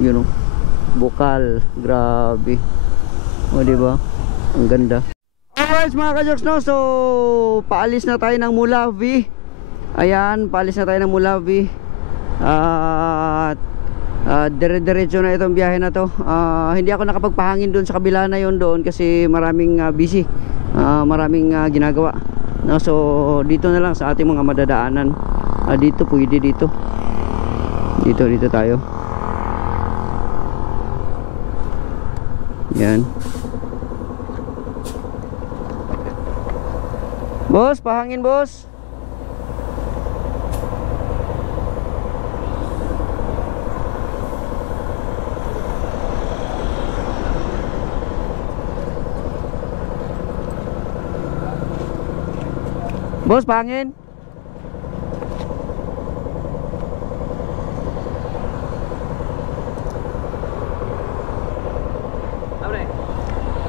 Yun, oh. Bukal, grabe. O, diba? Ang ganda. Alright mga ka-joks, no? So paalis na tayo ng Mulawi. Ayan, paalis na tayo ng Mulawi. At dire-diretso na itong biyahe na to. Hindi ako nakapagpahangin doon sa kabila na yon doon kasi maraming busy, maraming ginagawa, no? So dito na lang sa ating mga madadaanan. Dito pwede, dito tayo. Yan. Boss, pahangin boss. Boss, pahangin.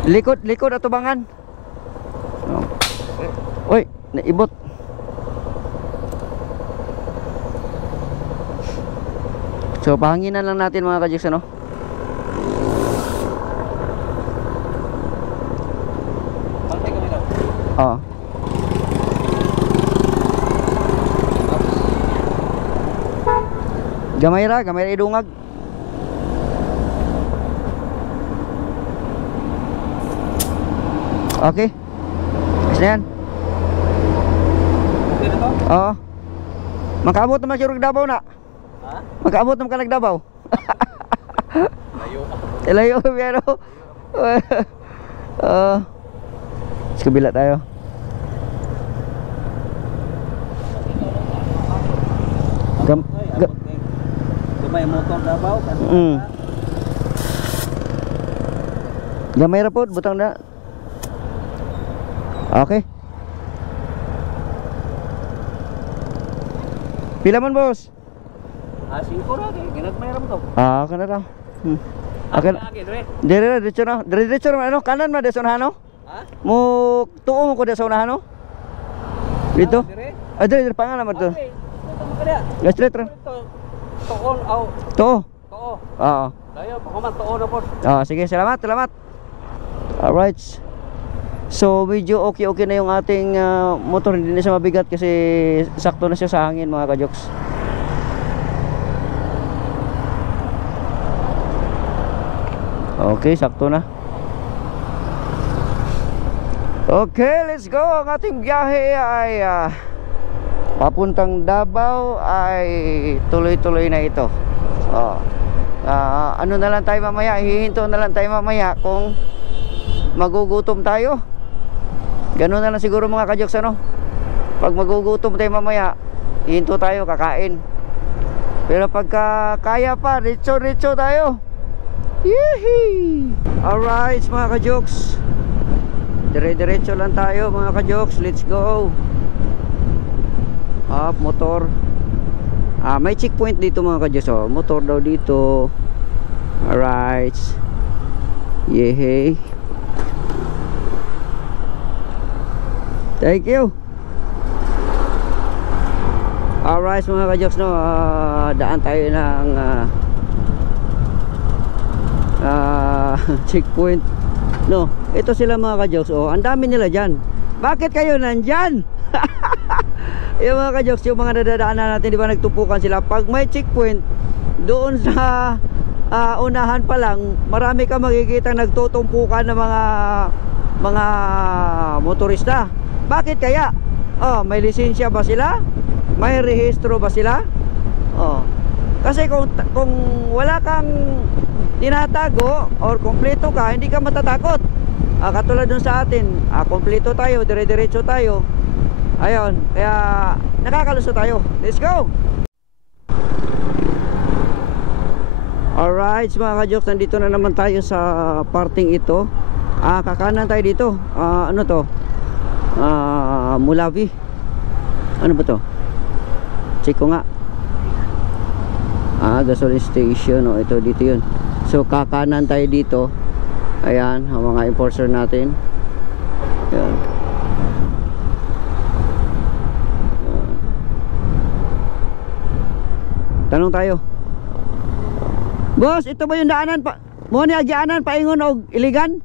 Likod at tubangan. Oy, naibot. So pahanginan lang natin mga ka-jigs, ano? Oo. Gamay ra idungag. Okay. Isa yan. Oo. Makaabot naman siya ng Davao na. Ha? Makaabot naman ka ng Davao. Layo. Layo pero. Sa kabila tayo. Gamay motor Davao. Gamay ra po, butang na. Okay. Pila man boss? 5 ra kay ginagmay ra mo to. Kana ra. Akin. Diretso na. Diretso na ano? Kanan man sa unahan no? Ha? Mo tuo mo ko sa unahan no? Dito? Dire pangalan mo to. Okay. Straight ra. Tuon aw. Tuo. Tuo. Oo. Dayo pakuman tuo na po. Sige, salamat. Alright. So medyo okay na yung ating motor, hindi na siya mabigat kasi sakto na siya sa hangin mga ka-joks. Okay, sakto na. Okay, let's go. Ang ating biyahe ay papuntang Davao ay tuloy-tuloy na ito. Ano na lang tayo mamaya, hihinto na lang tayo mamaya kung magugutom tayo. Ganun na lang siguro mga ka-joks, ano? Pag magugutom tayo mamaya, hihinto tayo, kakain. Pero pagka kaya pa, ritso tayo. Yehey! Alright mga ka-joks, dire-diretso lang tayo mga ka-joks. Let's go. Up, motor. May checkpoint dito mga ka-joks. Motor daw dito. Alright. Yehey. Thank you. Alright mga ka-joks, no? Daan tayo ng checkpoint, no? Ito sila mga ka-joks. Ang dami nila dyan. Bakit kayo nandyan? Yung mga ka-joks, yung mga nadadaanan natin, di ba nagtupukan sila? Pag may checkpoint doon sa unahan pa lang, marami ka makikita nagtutumpukan ng mga motorista. Bakit kaya? May lisensya ba sila? May rehistro ba sila? Kasi kung wala kang tinatago or kompleto ka, hindi ka matatakot. Katulad dun sa atin, kompleto tayo, dire-diretso tayo. Ayun, kaya nakakaluso tayo. Let's go! Alright mga ka-joks, nandito na naman tayo sa parting ito. Kakanan tayo dito. Ano to? Mulawi. Ano ba to? Check ko nga. Gasoline station. Ito dito yun. So kakanan tayo dito. Ayan, ang mga enforcer natin. Ayan. Tanong tayo. Boss, ito ba yung daanan pa? Mo ni agyaanan paingon og Iligan?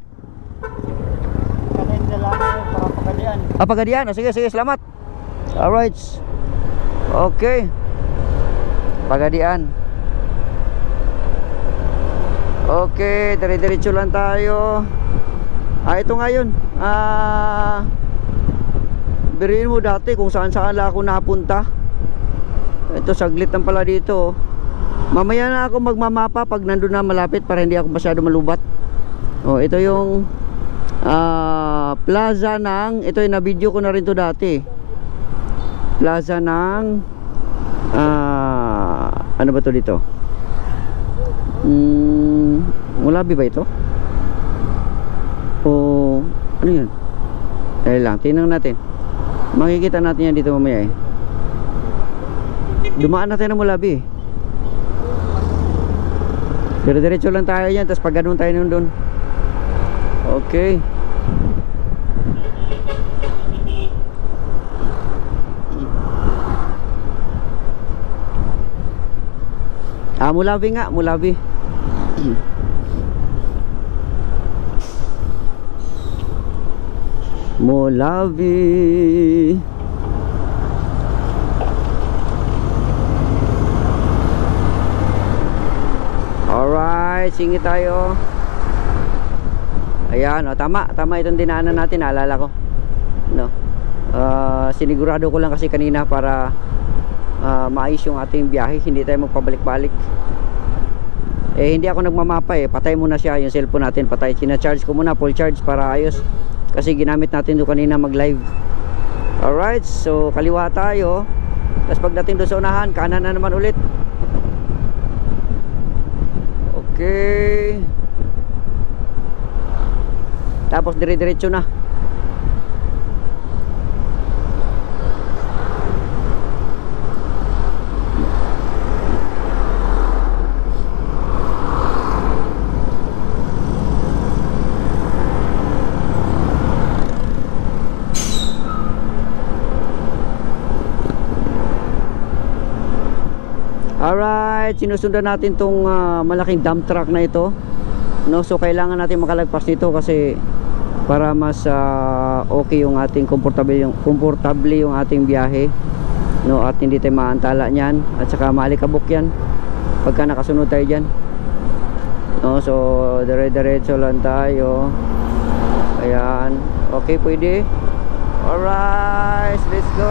Kanin nila para pagadian. Pagadian. Sige, sige, salamat. Alright. Okay. Pagadian. Okay, dire-diretso lang tayo. Ito ngayon. Biriin mo dati kung saan-saan lang ako napunta. Ito, saglit lang pala dito. Mamaya na ako magmamapa pag nandun na malapit para hindi ako masyado malubat. Ito yung plaza ng, ito yung na-video ko na rin to dati. Plaza ng ano ba to dito? Mulabi ba ito? O ano yun? Dahil lang, tingnan natin. Makikita natin yan dito mamaya eh. Dumaan natin ng Mulabi eh. Dire-diretso lang tayo yan, tapos pag ganun tayo nun doon. Okay. Mulabi nga, Mulabi. Mulabi. Alright, singi tayo. Ayan, tama itong dinaanan natin, naalala ko. No. Sinigurado ko lang kasi kanina para maayos yung ating biyahe, hindi tayo magpabalik-balik. Hindi ako nagmamapa patay muna siya yung cellphone natin, patay. Sina-charge ko muna, full charge para ayos. Kasi ginamit natin doon kanina mag-live. Alright, so kaliwa tayo. Tapos pagdating doon sa unahan, kanan na naman ulit. Okay. Tapos dire-diretso na. Alright, sinusundan natin tong malaking dump truck na ito. No, so kailangan natin makalagpas nito kasi para mas okay yung ating komportable yung ating biyahe. No, at hindi tayo maantala niyan at saka maalikabok yan pagka nakasunod tayo diyan. No, so dire-diretso lang tayo. Ayan. Okay, pwede. Alright, let's go.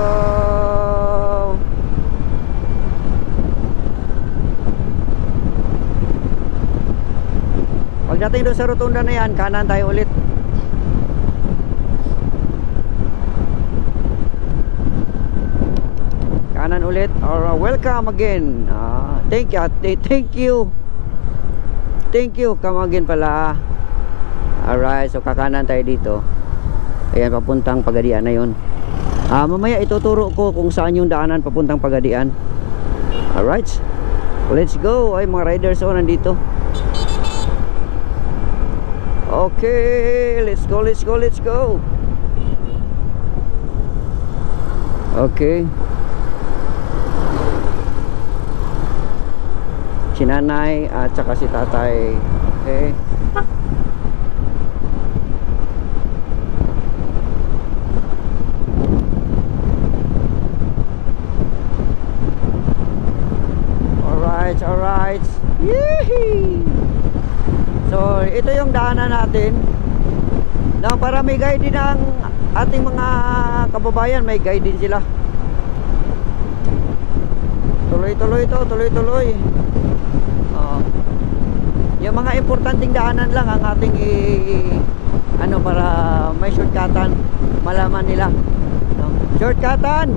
Pagdating doon sa rotunda na yan, kanan tayo ulit. Kanan ulit. Alright, welcome again. Thank you. Come again pala. Alright, so kakanan tayo dito. Ayan, papuntang Pagadian na yun. Mamaya ituturo ko kung saan yung daanan papuntang Pagadian. Alright, let's go. Ay, mga riders nandito. Okay, let's go. Okay. Si nanay at saka si tatay. Okay. Alright. Yee! So ito yung daanan natin na para may guide din ang ating mga kababayan, may guide din sila. Tuloy. Yung mga importanteng daanan lang ang ating para may shortcutan, malaman nila. Shortcutan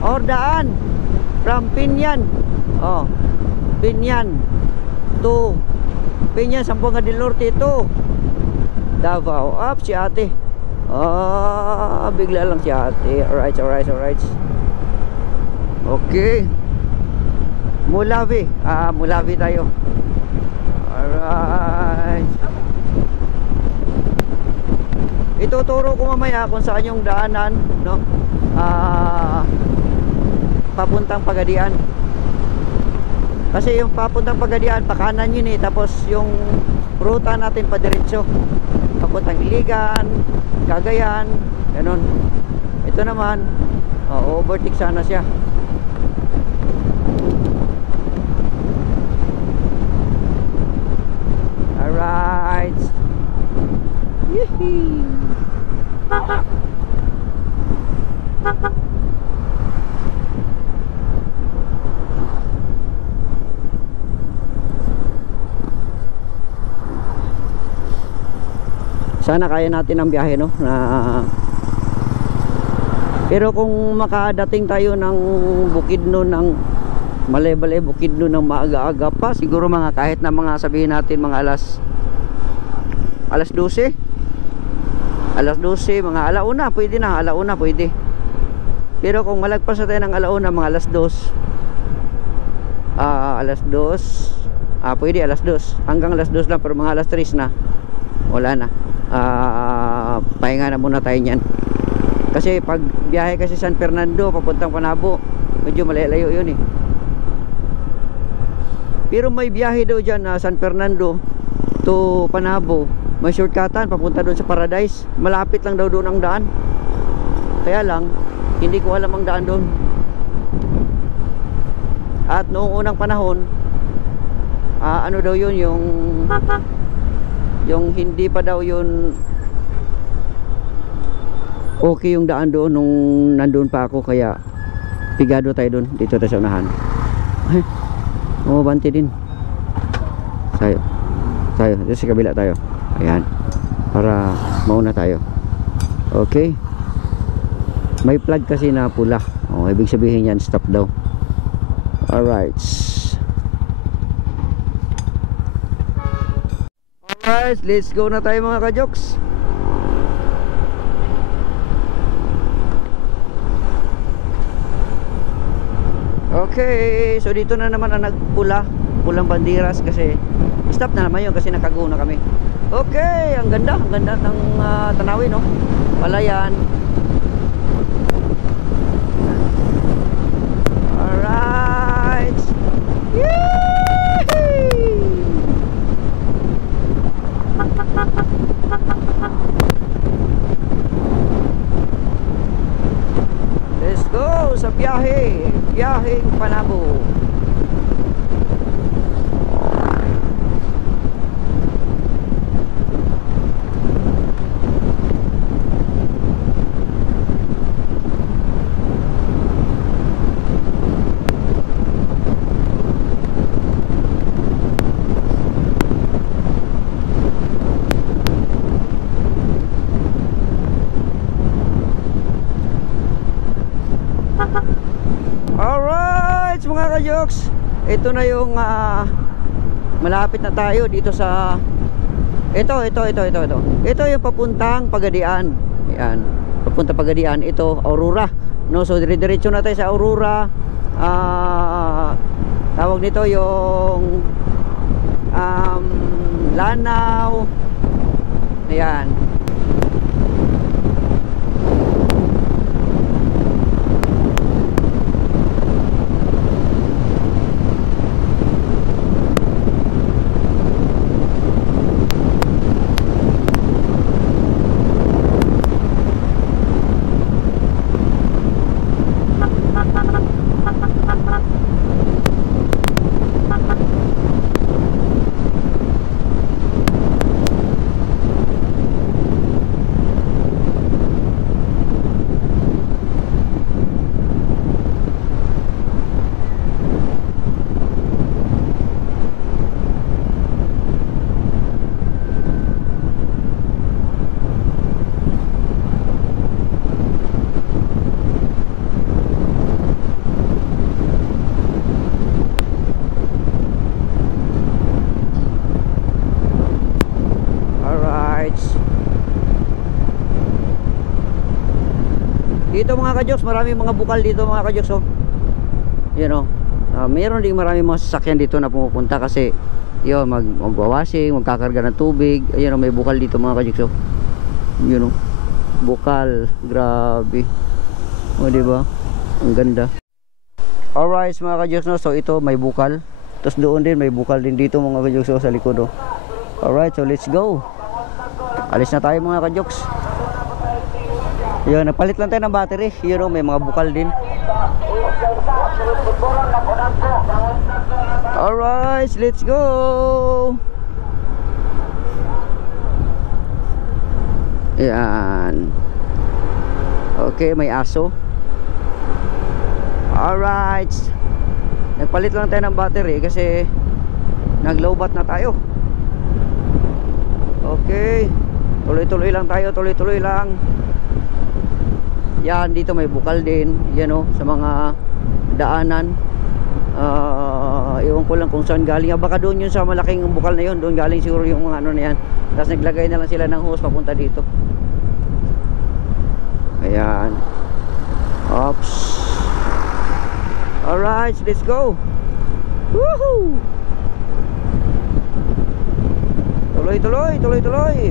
or daan from Pinyan. Pinyan to Pinyan, Sambuanga del Norte to Davao. Si ate. Bigla lang si ate. Alright. Okay. Mulabi. Mulabi tayo. Alright. Ituturo ko mamaya kung saan yung daanan, no? Papuntang Pagadian. Kasi yung papuntang Pagadian, pakanan yun eh. Tapos yung ruta natin padiretso, papuntang Iligan, Cagayan, ganun. Ito naman, overtake sana siya. Alright. Yee-hee. Sana kaya natin ang biyahe, no? Pero kung makadating tayo ng Bukidnon ng Balay-Balay Bukidnon ng maaga-aga pa, siguro mga kahit na mga sabihin natin mga alas 12, mga alauna, pwede na, alauna pwede. Pero kung malagpas na tayo ng alauna, mga alas 2, pwede alas 2, hanggang alas 2 lang, pero mga alas 3 na, wala na. Pahinga na muna tayo niyan. Kasi pag biyahe kasi San Fernando papuntang Panabo, medyo malayo yun eh. Pero may biyahe daw dyan na San Fernando to Panabo, may shortcutan papunta doon sa Paradise. Malapit lang daw doon ang daan. Kaya lang hindi ko alam ang daan doon. At noong unang panahon, ano daw yun, yung hindi pa daw yun okay yung daan doon nung nandoon pa ako, kaya pigado tayo doon. Dito tayo sa unahan. Ay, bante din tayo dito sa kabila tayo, ayan, para mauna tayo. Okay, may flag kasi na pula, ibig sabihin yan stop daw. Alright, let's go na tayo mga kajoks. Okay, so dito na naman ang pulang banderas kasi stop na naman yun kasi nakago na kami. Okay, ang ganda ng tanawin, no? Palayan. Alright. Let's go sa biyaheng Panabo. Alright mga kajoks, ito na yung malapit na tayo dito sa ito yung papuntang Pagadian. Ayan, papunta Pagadian, ito Aurora, no? So dire-diretso na tayo sa Aurora. Tawag nito yung Lanao. Ayan. Dito mga kajoks, maraming mga bukal dito mga kajoks, oh. Meron ding maraming mga sasakyan dito na pumupunta kasi yun, magwawashing, magkakarga ng tubig. Ayun, may bukal dito mga kajoks, oh. Bukal, grabe. Diba? Ang ganda. Alright mga kajoks, no? So ito may bukal. Tapos doon din may bukal din dito mga kajoks, oh, sa likod, oh. Alright, so let's go. Alis na tayo mga kajoks. Yun, napalit lang tayo ng battery. Yun, oh, may mga bukal din. Alright, let's go. Yan. Okay, may aso. Alright. Nagpalit lang tayo ng battery kasi naglowbat na tayo. Okay. Tuloy-tuloy lang tayo, tuloy-tuloy lang. Yan, dito may bukal din. Yan, oh, sa mga daanan. Iwan ko lang kung saan galing. Baka doon yun sa malaking bukal na yun. Doon galing siguro yung mga ano na yan. Tapos naglagay na lang sila ng hose papunta dito. Ayan. Oops. Alright, let's go. Woohoo! Tuloy-tuloy, tuloy-tuloy.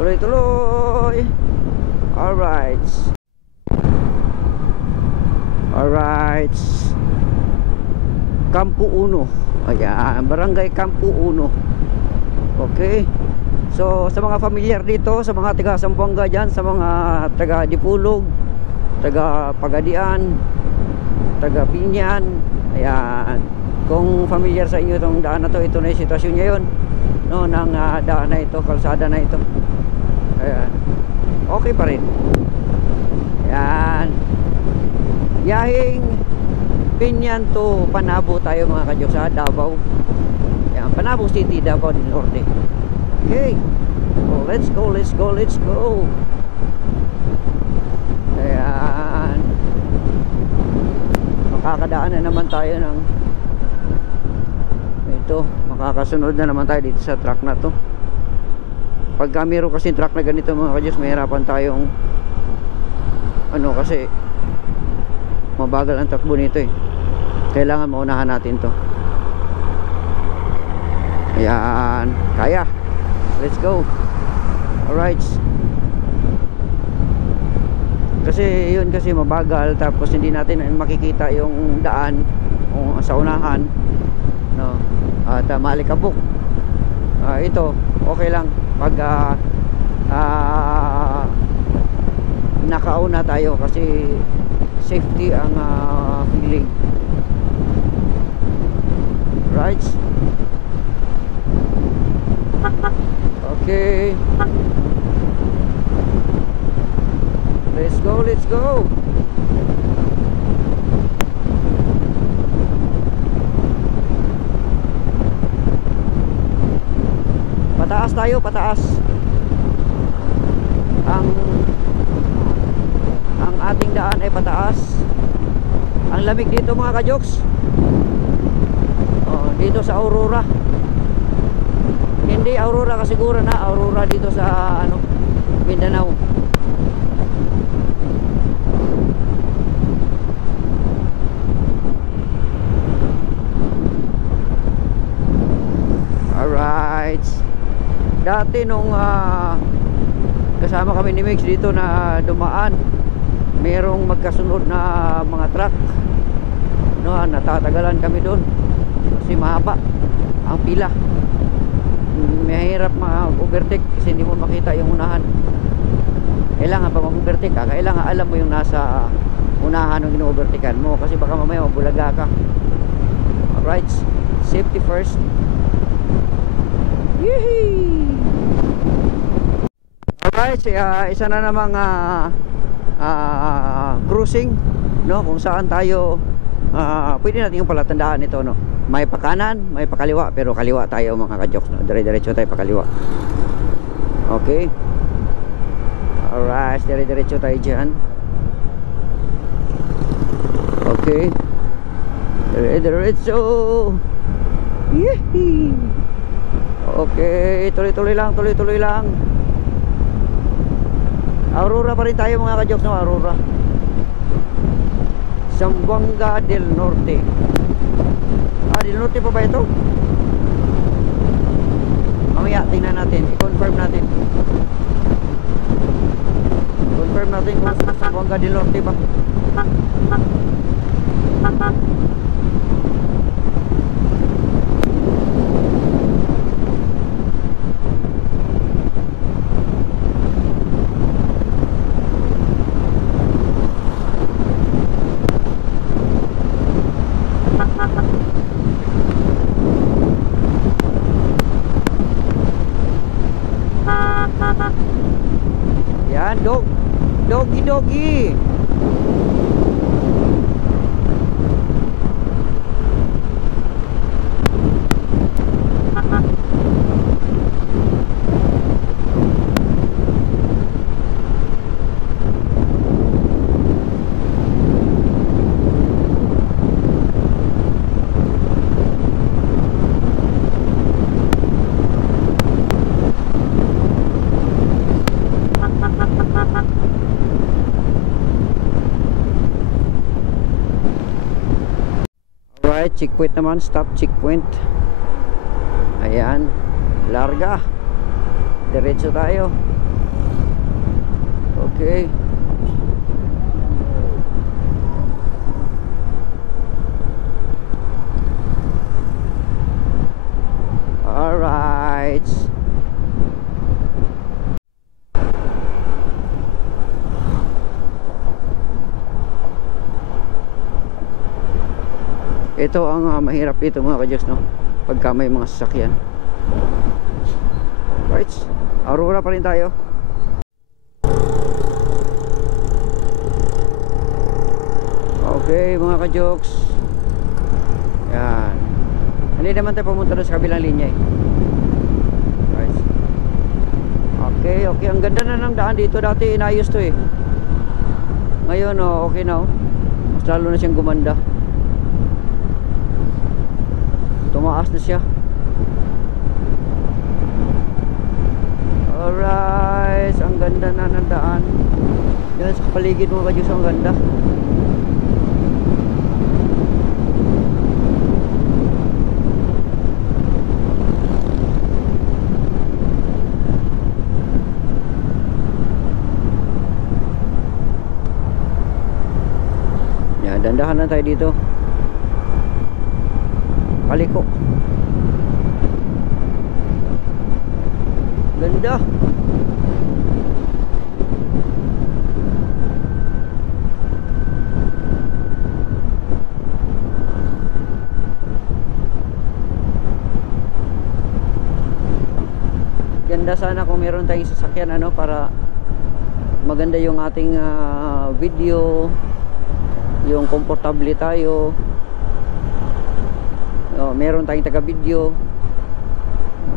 Tuloy-tuloy. Alright. Alright. Campo 1. Ayan, Barangay Campo 1. Okay. So sa mga familiar dito, sa mga taga Zamboanga dyan, sa mga taga Dipulog, taga Pagadian, taga Binyan, ayan, kung familiar sa inyo itong daan na to, ito na yung sitwasyon ngayon, no, ng daan na ito, kalsada na ito. Ayan. Okay pa rin. Ayan. Yahing Binyan to Panabo tayo mga kadyos, sa Davao. Ayan, Panabo City, Davao del Norte. Okay. So let's go, let's go, let's go. Ayan. Makakadaan na naman tayo ng ito. Makakasunod na naman tayo dito sa truck na to. Pagka meron kasi truck na ganito mga kadyos, mahirapan tayong ano, kasi mabagal ang takbo nito eh. Kailangan maunahan natin to. Ayan. Kaya. Let's go. Alright. Kasi yun, kasi mabagal, tapos hindi natin makikita yung daan sa unahan, no? At malikabok. Ito okay lang pag nakauna tayo kasi safety ang feeling. Right? Okay. Let's go, let's go. Pataas tayo, pataas. Ang ating daan ay pataas. Ang lamig dito mga kajoks. Dito sa Aurora. Hindi Aurora kasiguro na, Aurora dito sa ano, Mindanao. Alright. Dati nung kasama kami ni Mix dito na dumaan, merong magkasunod na mga truck, no, natatagalan kami doon kasi mahaba ang pila. Mahirap ma-overtake kasi hindi mo makita yung unahan. Kailangan pa mag-overtake ka, kailangan alam mo yung nasa unahan ng ino-overtakean mo, kasi baka mamaya mabulaga ka. Alright, safety first. Yehey! Alright, isa na namang cruising, no, kung saan tayo pwede natin yung palatandaan ito, no. May pakanan, may pakaliwa, pero kaliwa tayo mga kajoks, no? Dire-diretso tayo pakaliwa. Okay. Alright, dire-diretso tayo dyan. Okay. Dire-diretso. Yehey! Okay, tuloy-tuloy lang, tuloy-tuloy lang. Aurora pa rin tayo mga kajoks, no, Aurora. Zamboanga del Norte. Del Norte pa ba ito? Mamaya tingnan natin, i-confirm natin. Confirm natin kung sa Zamboanga del Norte ba. Yan, doggy doggy. Alright, checkpoint naman, stop checkpoint. Ayan, larga. Diretso tayo. Okay. Alright. Ito ang mahirap dito mga ka-Diyos, no? Pagka may mga sasakyan. Right, Aurora pa rin tayo. Okay mga ka-Jokes. Yan. Hindi naman tayo pumunta doon sa kabilang linya eh. Right. Okay, okay. Ang ganda na ng daan dito. Dati inayos to eh. Ngayon okay na. Mas lalo na siyang gumanda. Tumaas na siya. Alright, ang ganda na ng daan. Yan sa paligid mo ka-Diyos, ang ganda. Yan, dandahan lang tayo dito. Paliko. Ganda. Ganda sana kung meron tayong sasakyan para maganda yung ating video, yung komportable tayo. Meron tayong taga-video.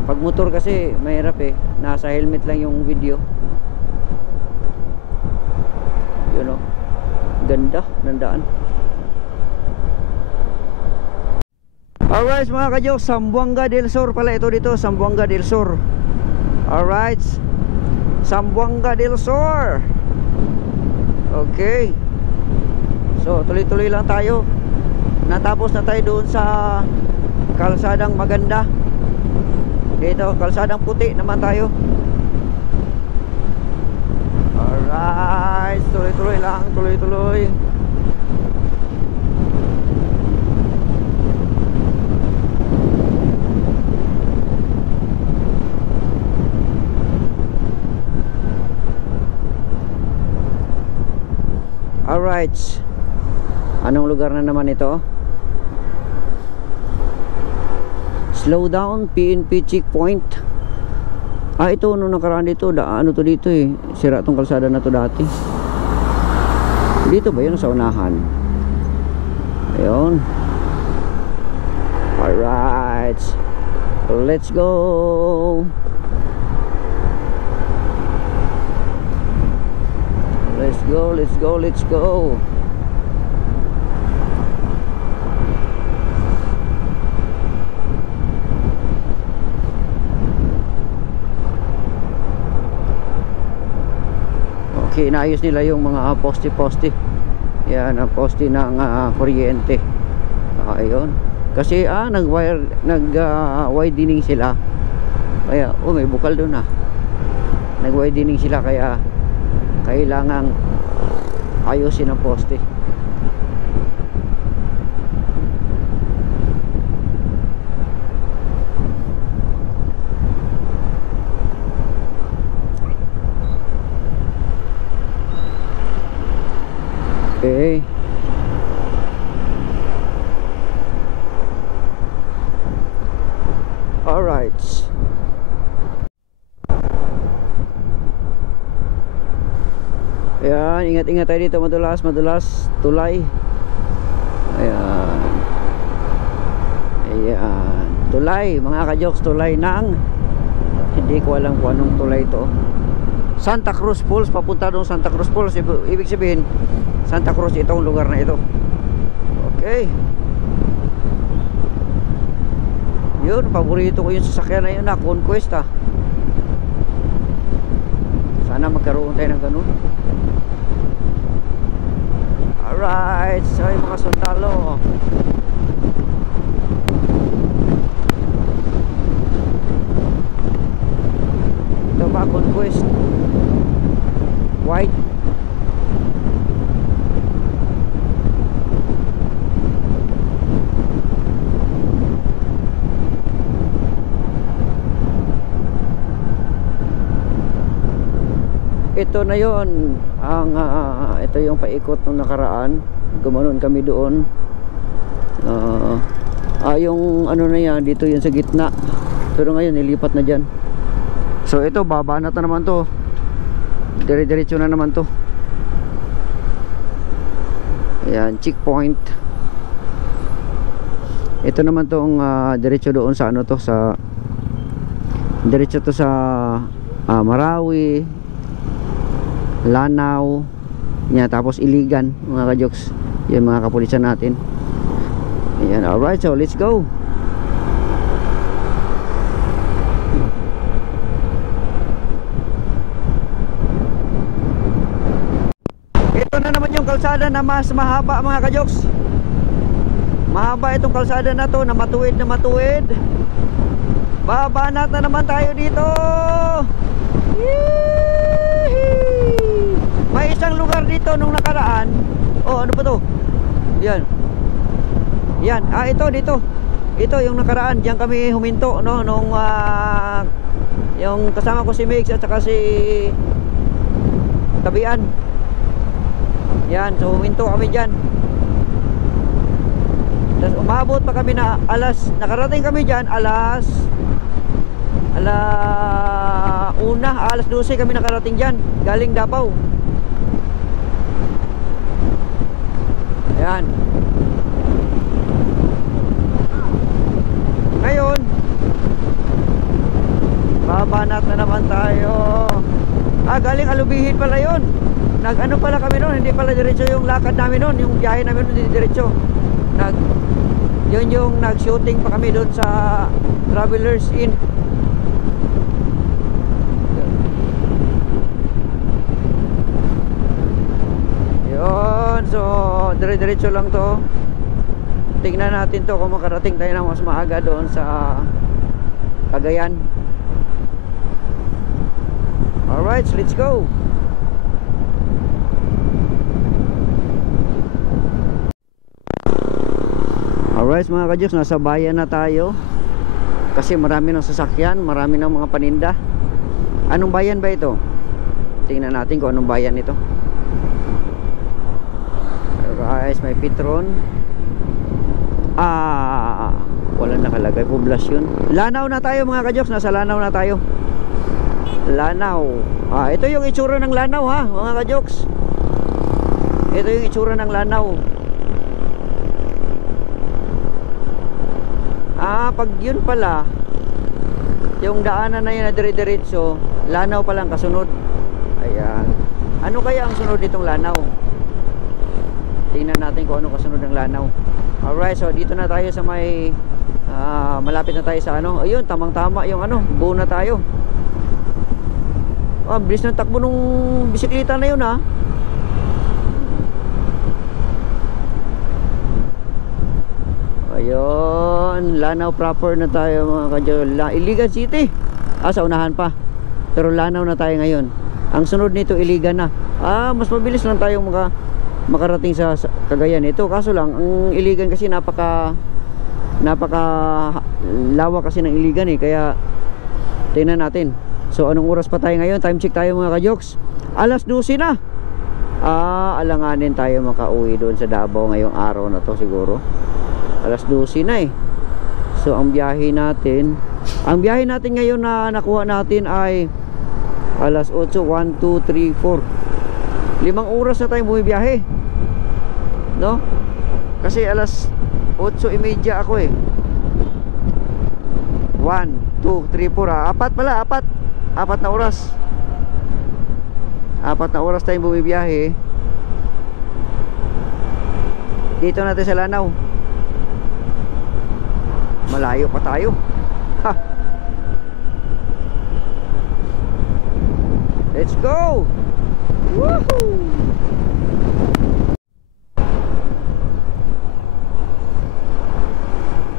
Pag motor kasi mahirap eh, nasa helmet lang yung video. Yun ganda ng daan. Alright mga ka-Jokes, Zamboanga del Sur pala ito dito, Zamboanga del Sur. Alright, Zamboanga del Sur. Okay. So tuloy-tuloy lang tayo. Natapos na tayo doon sa kalsadang maganda. Dito kalsadang puti naman tayo. Alright, tuloy-tuloy lang, tuloy-tuloy. Alright, anong lugar na naman ito? Slow down, PNP checkpoint. Ito nung nakaraan dito, ano to dito eh, sira tong kalsada na to dati. Dito ba yun sa unahan? Ayun. Alright, let's go. Let's go, let's go, let's go. Okay, inaayos nila yung mga poste-poste. Yan ang poste ng kuryente. Ayun. Kasi nag-widening sila. Kaya may bukal doon nag-widening sila, kaya kailangang ayusin ang poste. Okay. Alright. Ayan, ingat-ingat tayo dito, madulas tulay. Ayan. Ayan, tulay mga ka-jokes, tulay ng hindi ko alam kung anong tulay to. Santa Cruz Falls, papunta doon Santa Cruz Falls. Ibig sabihin Santa Cruz itong lugar na ito. Okay. Yun, paborito ko yung sasakyan na yun Conquest Sana magkaroon tayo ng ganun. Alright, so yung mga sundalo. Ito ba Conquest? White. Ito na yon ang ito yung paikot nung nakaraan, gumanon kami doon. Yung ano na yan dito, yun sa gitna, pero ngayon nilipat na dyan. So ito, baba na naman to, dire-diretso na naman to. Ayan, checkpoint. Ito naman tong diretso doon sa ano to, sa diretso to sa Marawi, Lanao yan, tapos Iligan mga ka-jokes, yan mga kapulisan natin. Ayan, alright, so let's go. Ito na naman yung kalsada na mas mahaba mga ka-jokes. Mahaba itong kalsada na to, na matuwid na matuwid. Babanat na naman tayo dito. May isang lugar dito nung nakaraan. Ano ba to? Yan. Yan, ito dito. Ito yung nakaraan, diyan kami huminto no nung yung kasama ko si Mix at saka si Tabian. Yan, so huminto kami diyan. Tapos umabot pa kami na nakarating kami diyan alas 12 kami nakarating diyan, galing Davao. Ayan. Ngayon babanat na naman tayo. Galing Alubihin pala yun. Nag-ano pala kami noon, hindi pala diretso yung lakad namin noon, yung biyahe namin noon, hindi diretso. Yun yung nag-shooting pa kami doon sa Travelers Inn. So dire-diretso lang to. Tingnan natin to kung makarating tayo ng mas maaga doon sa Cagayan. Alright, so let's go. Alright mga ka-jokes, nasa bayan na tayo. Kasi marami ng sasakyan, marami ng mga paninda. Anong bayan ba ito? Tingnan natin kung anong bayan ito. Guys, may Petron. Wala nakalagay poblasyon. Lanao na tayo mga ka-jokes, nasa Lanao na tayo. Lanao. Ito yung itsura ng Lanao mga ka-jokes. Ito yung itsura ng Lanao. Pag yun pala, yung daanan na yun na dire-diretso, Lanao pa lang kasunod. Ayan. Ano kaya ang sunod ditong Lanao? Tingnan natin kung ano kasunod ng Lanao. Alright, so dito na tayo sa may malapit na tayo sa ano. Ayun, tamang-tama yung ano, buo na tayo. Bilis ng takbo nung bisikleta na yun Ayun, Lanao proper na tayo mga ka-Diyos. Iligan City. Sa unahan pa. Pero Lanao na tayo ngayon. Ang sunod nito Iligan na. Mas mabilis lang tayo makarating sa Cagayan. Ito kaso lang, ang Iligan kasi napaka lawa kasi ng Iligan kaya tingnan natin. So anong oras pa tayo ngayon? Time check tayo mga ka-Joks. Alas 12 na. Alanganin tayo makauwi doon sa Davao ngayong araw na to siguro. Alas 12 na So ang biyahe natin ngayon na nakuha natin ay alas 8, 1, 2, 3, 4 5 oras na tayong bumibiyahe, no? Kasi alas 8:30 ako 1, 2, 3, 4 apat na oras. 4 na oras tayong bumibiyahe dito natin sa Lanao. Malayo pa tayo. Let's go. Woohoo!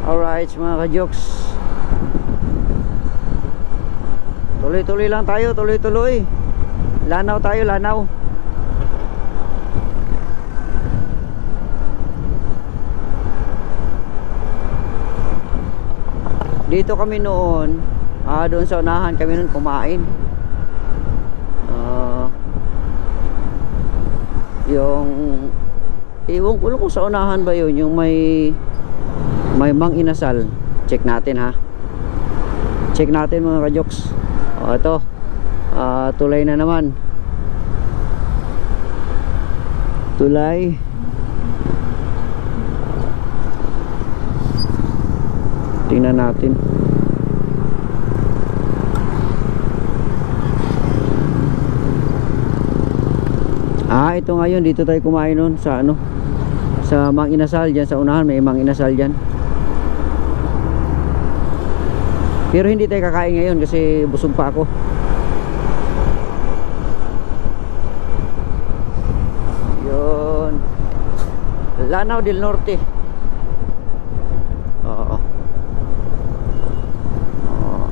Alright mga ka-Joks, tuloy-tuloy lang tayo, tuloy-tuloy. Lanao tayo, Lanao. Dito kami noon, doon sa unahan kami noon kumain. Yung iwan ko kung sa unahan ba yun, yung may Mang Inasal. Check natin ha. Check natin mga ka-Joks. Ito tulay na naman. Tulay. Tingnan natin. Ito ngayon, dito tayo kumain nun sa sa Mang Inasal. Dyan sa unahan may Mang Inasal dyan. Pero hindi tayo kakain ngayon kasi busog pa ako. Yun, Lanao del Norte.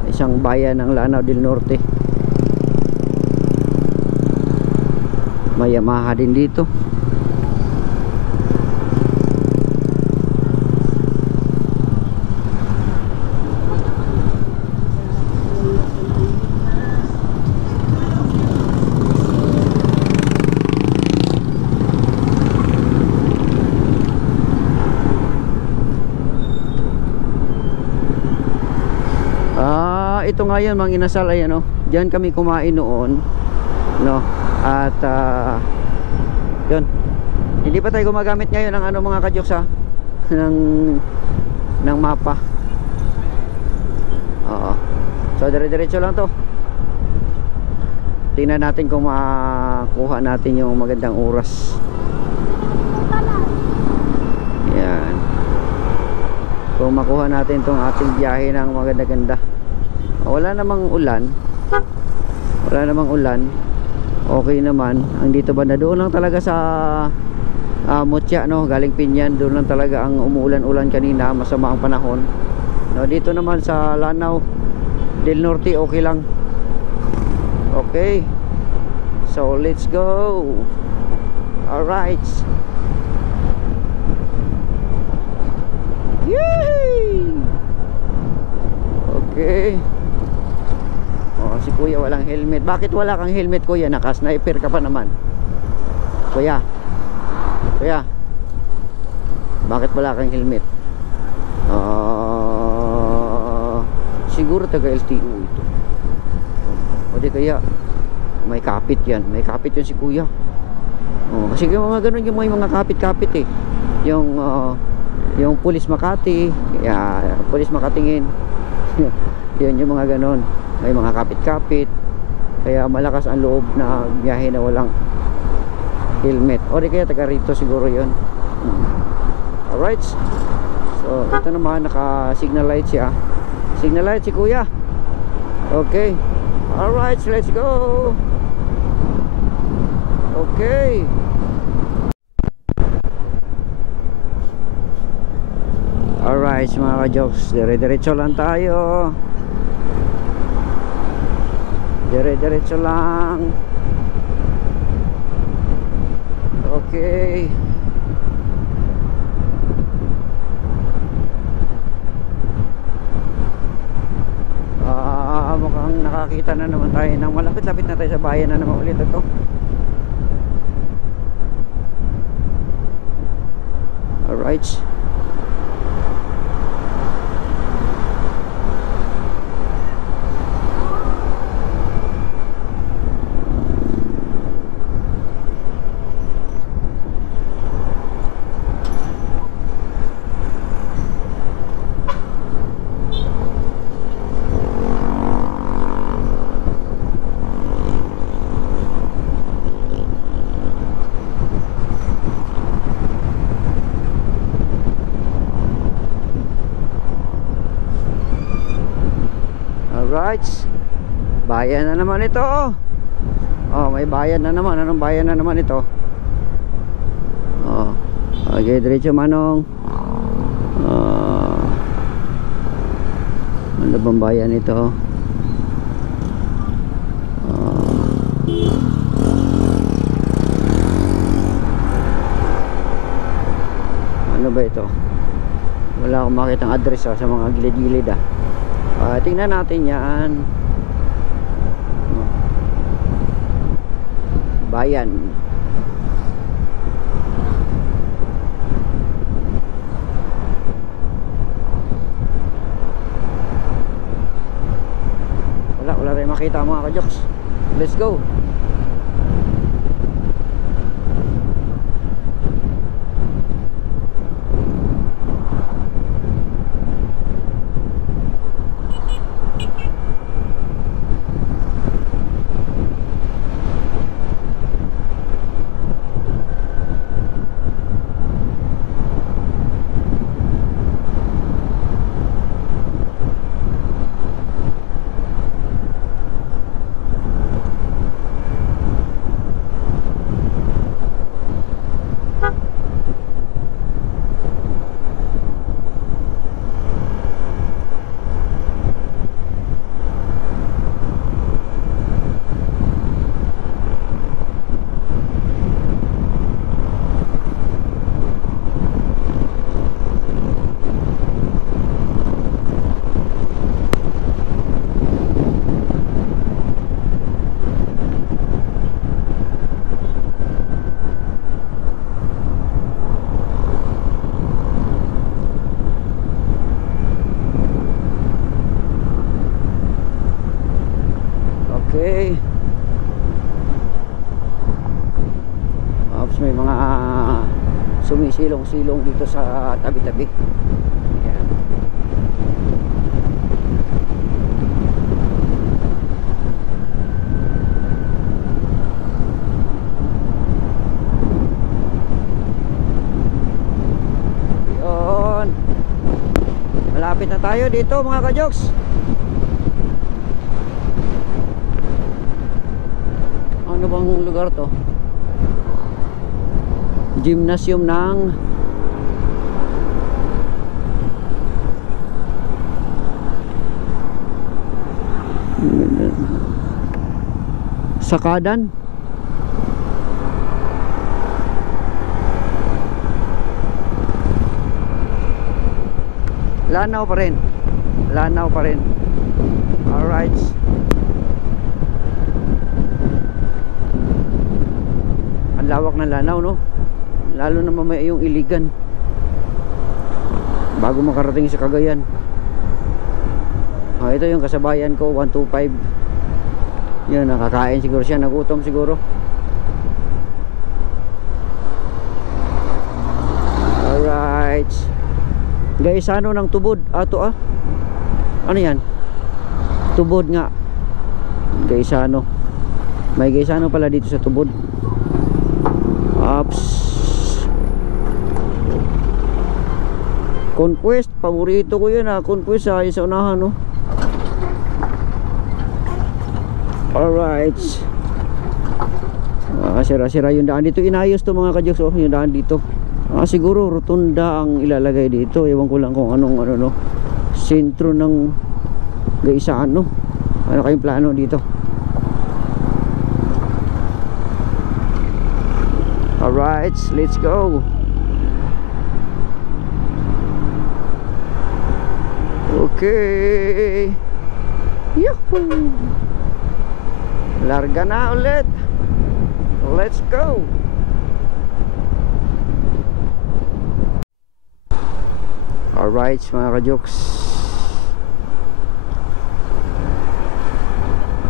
Isang bayan ng Lanao del Norte. May Yamaha din dito. Ito nga yun, Mang Inasal. Ayan diyan kami kumain noon, no? At yun, hindi pa tayo gumagamit ngayon ng mga ka-Joks ng mapa. So dire-diretso lang to. Tingnan natin kung makuha natin yung magandang oras. Yan, kung makuha natin tong ating biyahe ng maganda-ganda. Wala namang ulan, okay naman. Ang dito banda doon lang talaga sa Mutya, no, galing Pinyan, doon lang talaga ang umuulan-ulan kanina, masama ang panahon, no. Dito naman sa Lanao del Norte okay lang. Okay, so let's go. Alright. Yay! Okay. Si kuya walang helmet. Bakit wala kang helmet, kuya? Naka-sniper ka pa naman. Kuya, bakit wala kang helmet? Siguro taga LTO ito. O di kaya may kapit yan. May kapit yun si kuya. Kasi yung mga ganun, yung mga kapit-kapit yung Pulis Makati, Pulis Makatingin. Yun yung mga ganun. May mga kapit-kapit, kaya malakas ang loob na biyahe na walang helmet. O di kaya taga rito siguro yun. Alright, so ito naman naka signal light siya. Signal light si kuya. Okay, alright, let's go. Okay. Alright mga ka-jokes, dire-diretso lang tayo. Dire-diretso lang. Okay. Mukhang nakakita na naman tayo ng malapit-lapit na tayo sa bayan na naman ulit ito. Alright. Alright. Bayan na naman ito. Oh, may bayan na naman. Anong bayan na naman ito? Oh. Okay, diretso manong. Ano bang bayan ito? Ano ba ito? Wala akong makitang address sa mga gilid-gilid tingnan natin yan. Bayan. Wala tayong makita mga ka-jokes. Let's go. Okay. Tapos may mga sumisilong-silong dito sa tabi-tabi. Ayan. Yun. Malapit na tayo dito mga ka-jokes. Ano bang lugar to? Gymnasium ng Sakadan. Lanao pa rin. Lanao pa rin. Alright. Ang lawak ng Lanao, no? Lalo na mamaya yung Iligan bago makarating sa Cagayan. Ito yung kasabayan ko, 125. Yun, nakakain siguro siya, nagutom siguro. Alright. Gaisano ng Tubod. Ato ano yan? Tubod nga. Gaisano. May Gaisano pala dito sa Tubod. Ups. Conquest, paborito ko yun Conquest sa unahan, no? Alright. Sira-sira yung daan dito. Inayos to mga ka-jokes, yung daan dito. Siguro rotunda ang ilalagay dito. Ewan ko lang kung anong ano, no, sentro ng Gaisaan, no. Ano kayong plano dito? Alright, let's go. Okay. Yahoo! Larga na ulit. Let's go. Alright mga ka-jokes,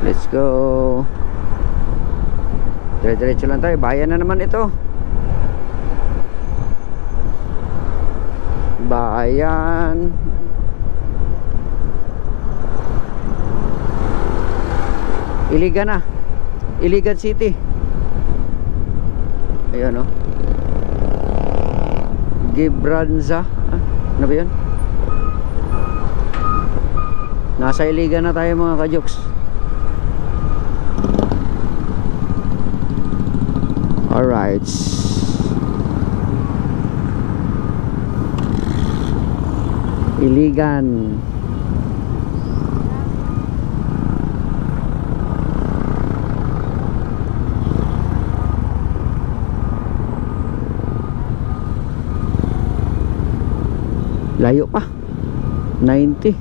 let's go. Dire-diretso lang tayo. Bayan na naman ito. Bayan. Iligan na. Iligan City. Ayan, oh. Gibranza. Ano ba yun? Nasa Iligan na tayo mga ka-jokes. Alright. Iligan. Layo pa. 90.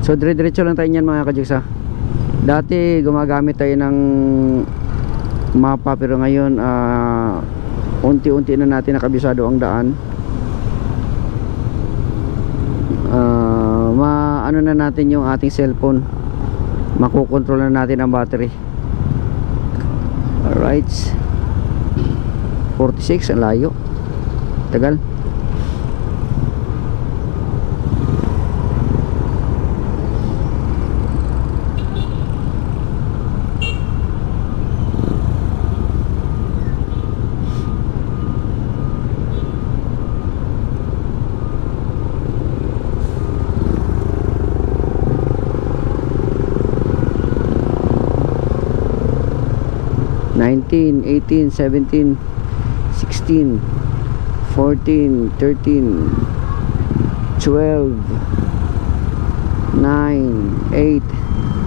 So dire-diretso lang tayo niyan mga ka-jokes, ha. Dati gumagamit tayo ng mapa, pero ngayon unti-unti na natin nakabisado ang daan. Ano na natin yung ating cellphone, makokontrol na natin ang battery. Alright, 46, ang layo, tagal. $19, $18, $17, $16, $14, $13, $12, $9, $8,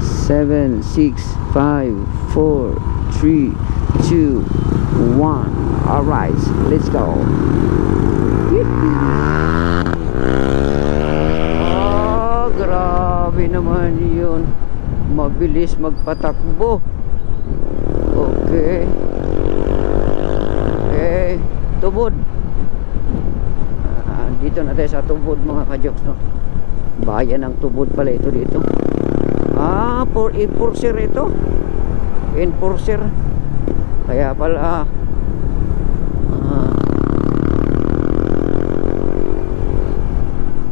$7, $6, $5, $4, $3, $2, $1. Alright, let's go. Oh, grabe naman yun. Mabilis magpatakbo. Okay. Okay. Tubod. Dito na tayo sa Tubod mga ka-jokes, no? Bayan ng Tubod pala ito dito. For enforcer ito. Enforcer. Kaya pala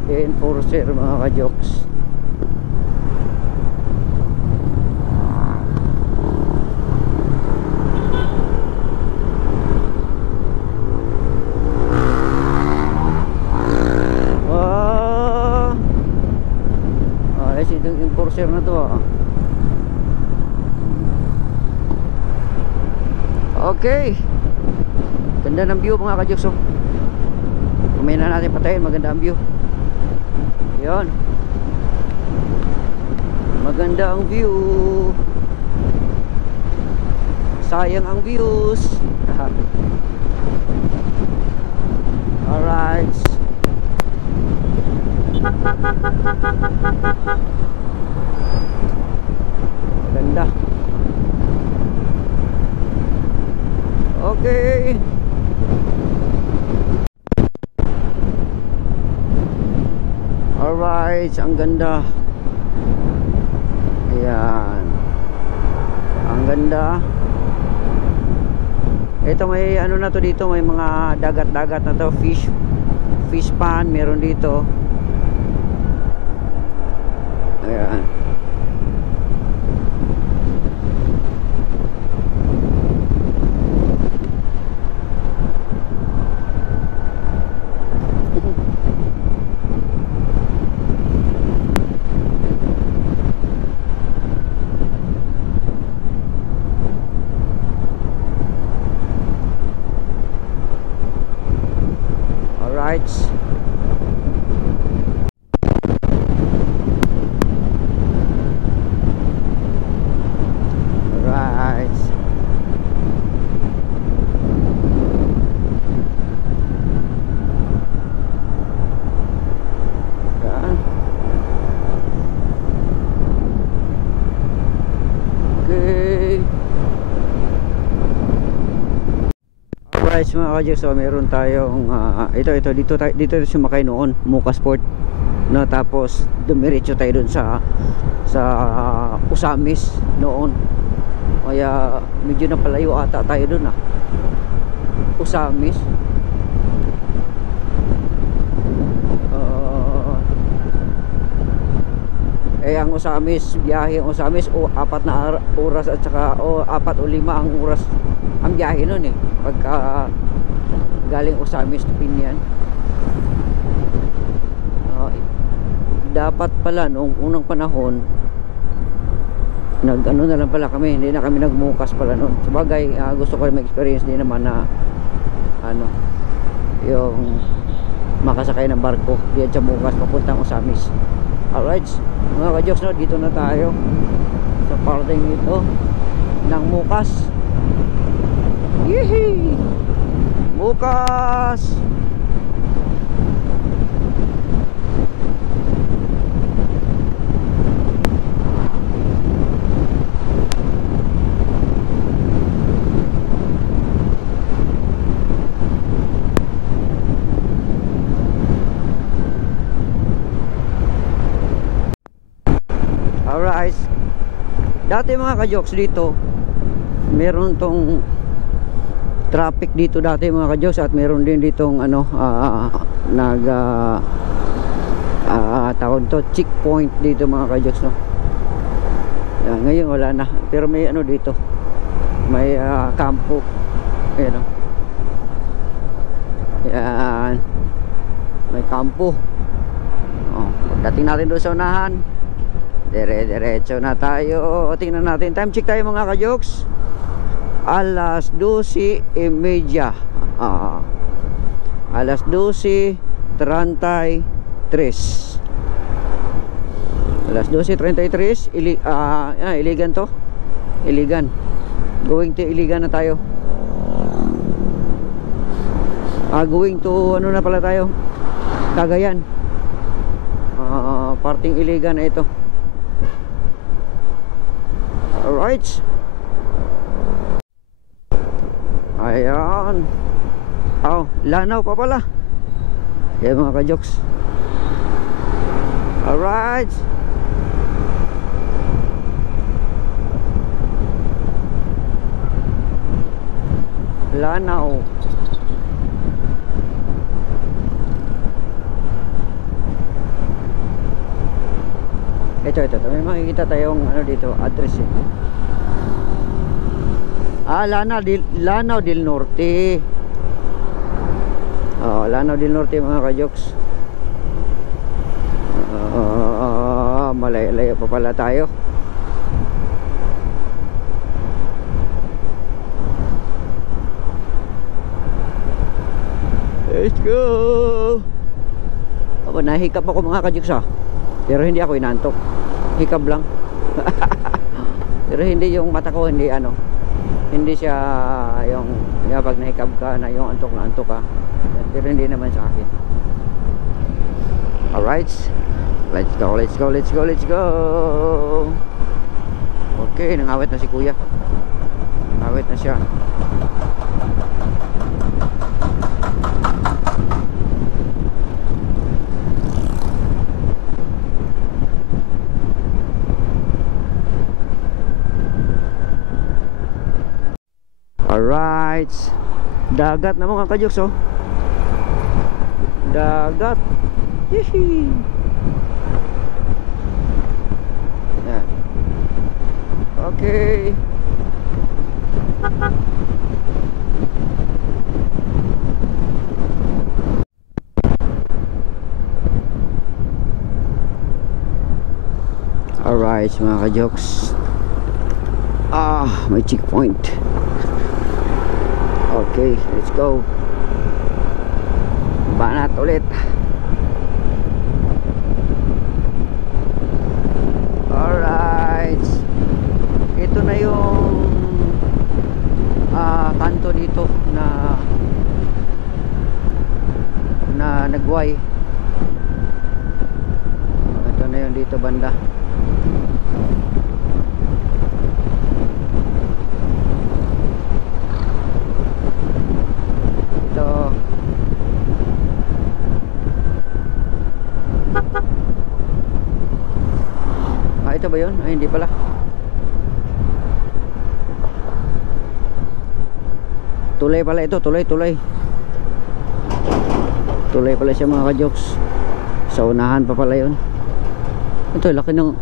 enforcer mga ka-jokes. Itong enforcer na to, Okay. Ganda ng view mga ka-jokes, oh. Kumain na natin patayin, maganda ang view. Yun. Maganda ang view. Sayang ang views. Alright. Ganda. Okay. Alright, ang ganda. Ayan. Ang ganda. Ito may ano na to dito, may mga dagat-dagat na to, fish pond meron dito. Ayan. Alright. Alright. Yan. Okay. Alright mga kadyos, so meron tayong ito dito sumakay noon, Mukasport, no, tapos dumiretso tayo dun sa Usamis noon, kaya medyo napalayo ata tayo dun Usamis. Ang Usamis, biyahe ang Usamis apat na oras at saka 4 o 5 ang oras ang biyahe nun pagka galing Usamis to Pinyan. Dapat pala noong unang panahon nag-ano na lang pala kami, hindi na kami nagmukas pala noon. Sabagay, gusto ko ma-experience din naman na yung makasakay ng barko diyan sa Mukas papuntang Usamis. Alright mga ka-jokes, no, dito na tayo sa parting ito ng Mukas. Yehey! Mukas! Alright. Dati mga ka-jokes, dito meron tong traffic dito dati mga ka-jokes, at meron din ditong tawag to checkpoint dito mga ka-jokes, no. Yan, ngayon wala na, pero may dito, may kampo. Ayan, no? Yan, may kampo. Pagdating natin doon sa unahan, diretso na tayo. Tingnan natin, time check tayo mga ka-jokes, alas 12:30. Alas 12:33. Alas 12:33. Iligan to. Iligan. Going to Iligan na tayo. Going to ano na pala tayo? Cagayan. Parting Iligan na ito. Alright. Ayan. Lanaw pa pala. Yan mga ka-jokes. Alright. Lanaw. Ito. May makikita tayong dito, address Lanao del Norte. Lanao del Norte mga ka-jokes. Malayo pa pala tayo. Let's go. Nahikap ako mga ka-jokes pero hindi ako inantok. Hikab lang. Pero hindi yung mata ko, hindi hindi siya yung pag nahikab ka na yung antok na antok ka. Pero hindi naman sa akin. Alright, let's go. Okay, nangawit na si kuya. Nangawit na siya. Alright, dagat na mga ka-jokes, dagat. Hihi. Yan. Okay. Alright mga ka-jokes, may checkpoint. Okay, let's go. Banat ulit. Alright, ito na yung kanto dito na nagway. Ito na yun dito banda. Ito ba yun? Ay, hindi pala. Tulay pala ito, tulay. Tulay pala siya mga ka-jokes. Sa unahan pa pala yun. Ito, laki ng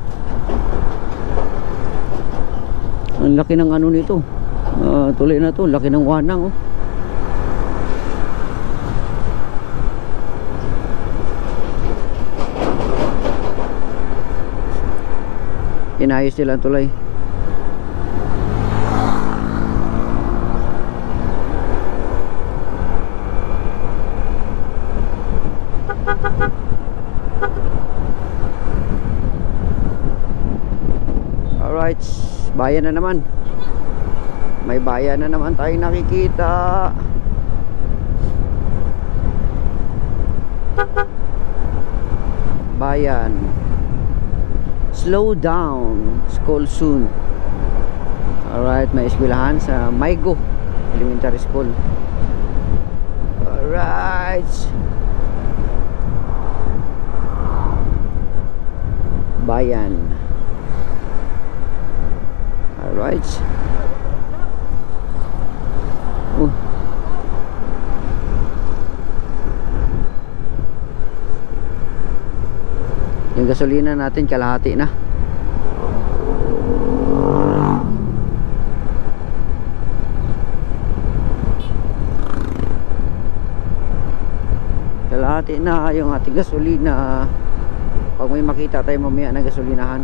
ang laki ng ano nito. Tulay na to, laki ng wanang oh. Inayos nila ang tulay. Alright, bayan na naman. May bayan na naman tayong nakikita. Bayan. Slow down, school soon. Alright, may eskwelahan sa Maygo Elementary School. Alright, bayan. Alright. Yung gasolina natin kalahati na. Kalahati na yung ating gasolina. Pag may makita tayo mamaya na gasolinahan,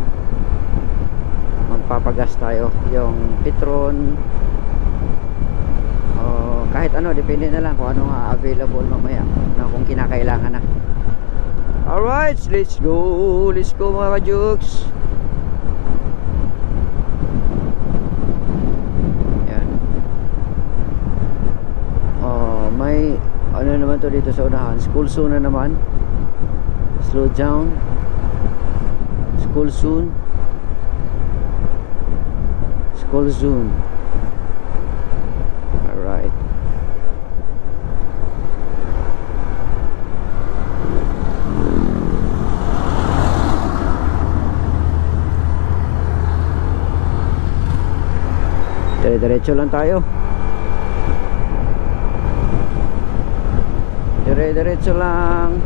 magpapagas tayo. Yung Petron o kahit ano, depende na lang kung ano nga available mamaya na kung kinakailangan na. Alright, let's go mga ka-jokes. Yan. May ano naman to dito sa unahan. School soon na naman. Slow down. School soon. School soon. Alright. Dire-diretso lang tayo. Dire-diretso lang.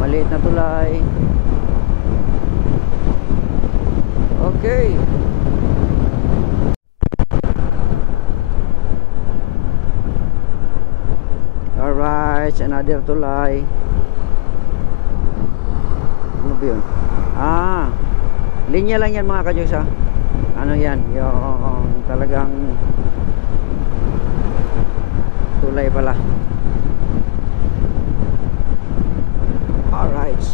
Maliit na tulay. Okay. Alright, another tulay. Ano ba yun? Linya lang yan mga ka-jokes ha. Ano yan, yung talagang tulay pala. Alright.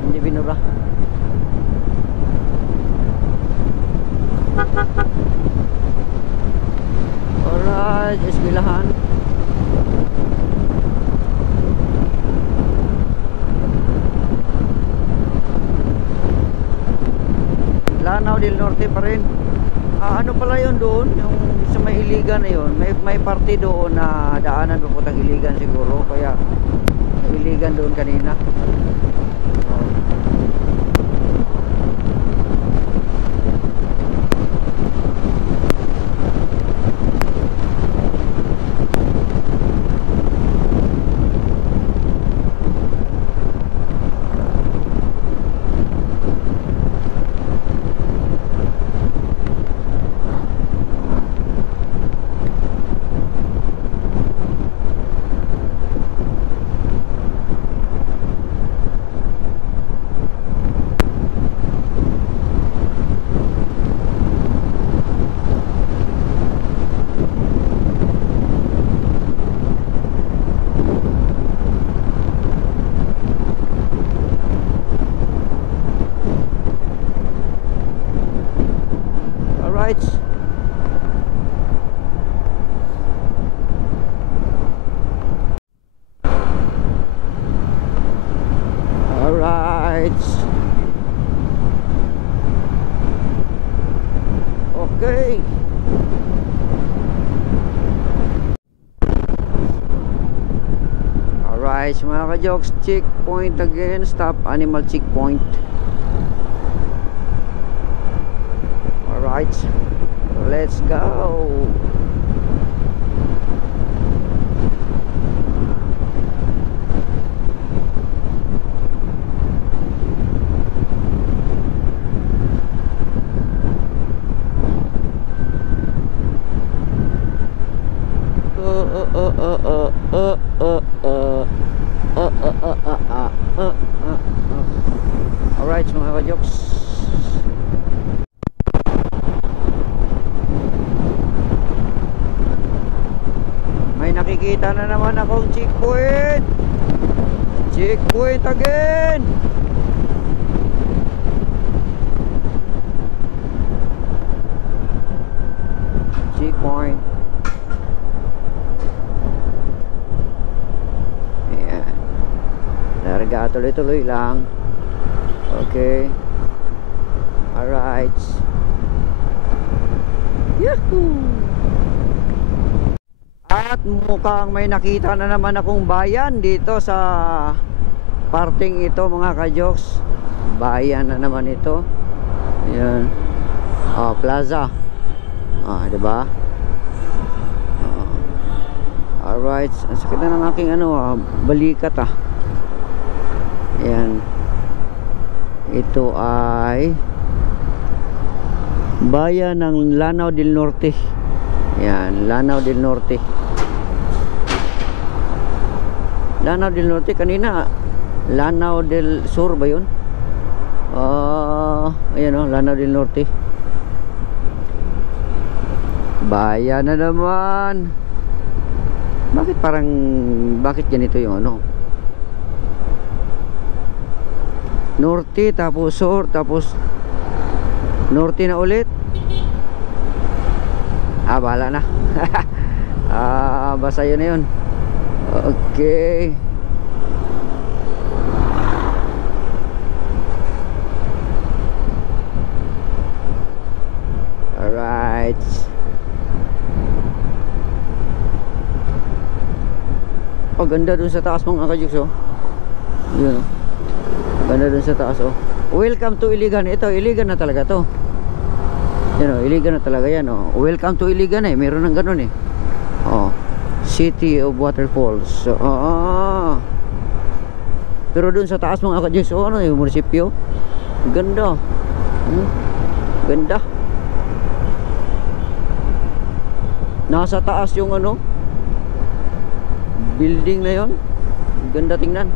Hindi binura. Alright, eskwelahan. Lanao del Norte pa rin. Ano pala yun doon? Yung sa may Iligan na yun. May parte doon na daanan papuntang Iligan siguro. Kaya Iligan doon kanina. Alright. Alright. Okay. Alright, mga ka-jokes, checkpoint again. Stop animal checkpoint. Alright, let's go. Alright, mga ka-jokes. May nakikita na naman akong checkpoint. Checkpoint again. Checkpoint. Ayan. Larga, tuloy-tuloy lang. Okay. Alright. Yahoo! At mukhang may nakita na naman akong bayan dito sa parting ito, mga ka-jokes. Bayan na naman ito. Ayan. Plaza. Diba? Alright. Ang sakit na ng aking balikat Ayan. Ito ay bayan ng Lanao del Norte. Ayan, Lanao del Norte. Lanao del Norte kanina. Lanao del Sur ba yun? Ayan Lanao del Norte. Bayan na naman. Bakit ganito yung Norte tapos Sur tapos Norte na ulit. Bahala na. Basta yun na yun. Okay. Alright. Ganda dun sa taas mga ka-jokes Yun Ganda dun sa taas Welcome to Iligan. Ito Iligan na talaga to. Iligan na talaga yan Welcome to Iligan meron ng ganun City of Waterfalls. Pero dun sa taas mga ka-jokes yung munisipyo. Ganda. Ganda. Nasa taas yung building na yon. Ganda tingnan.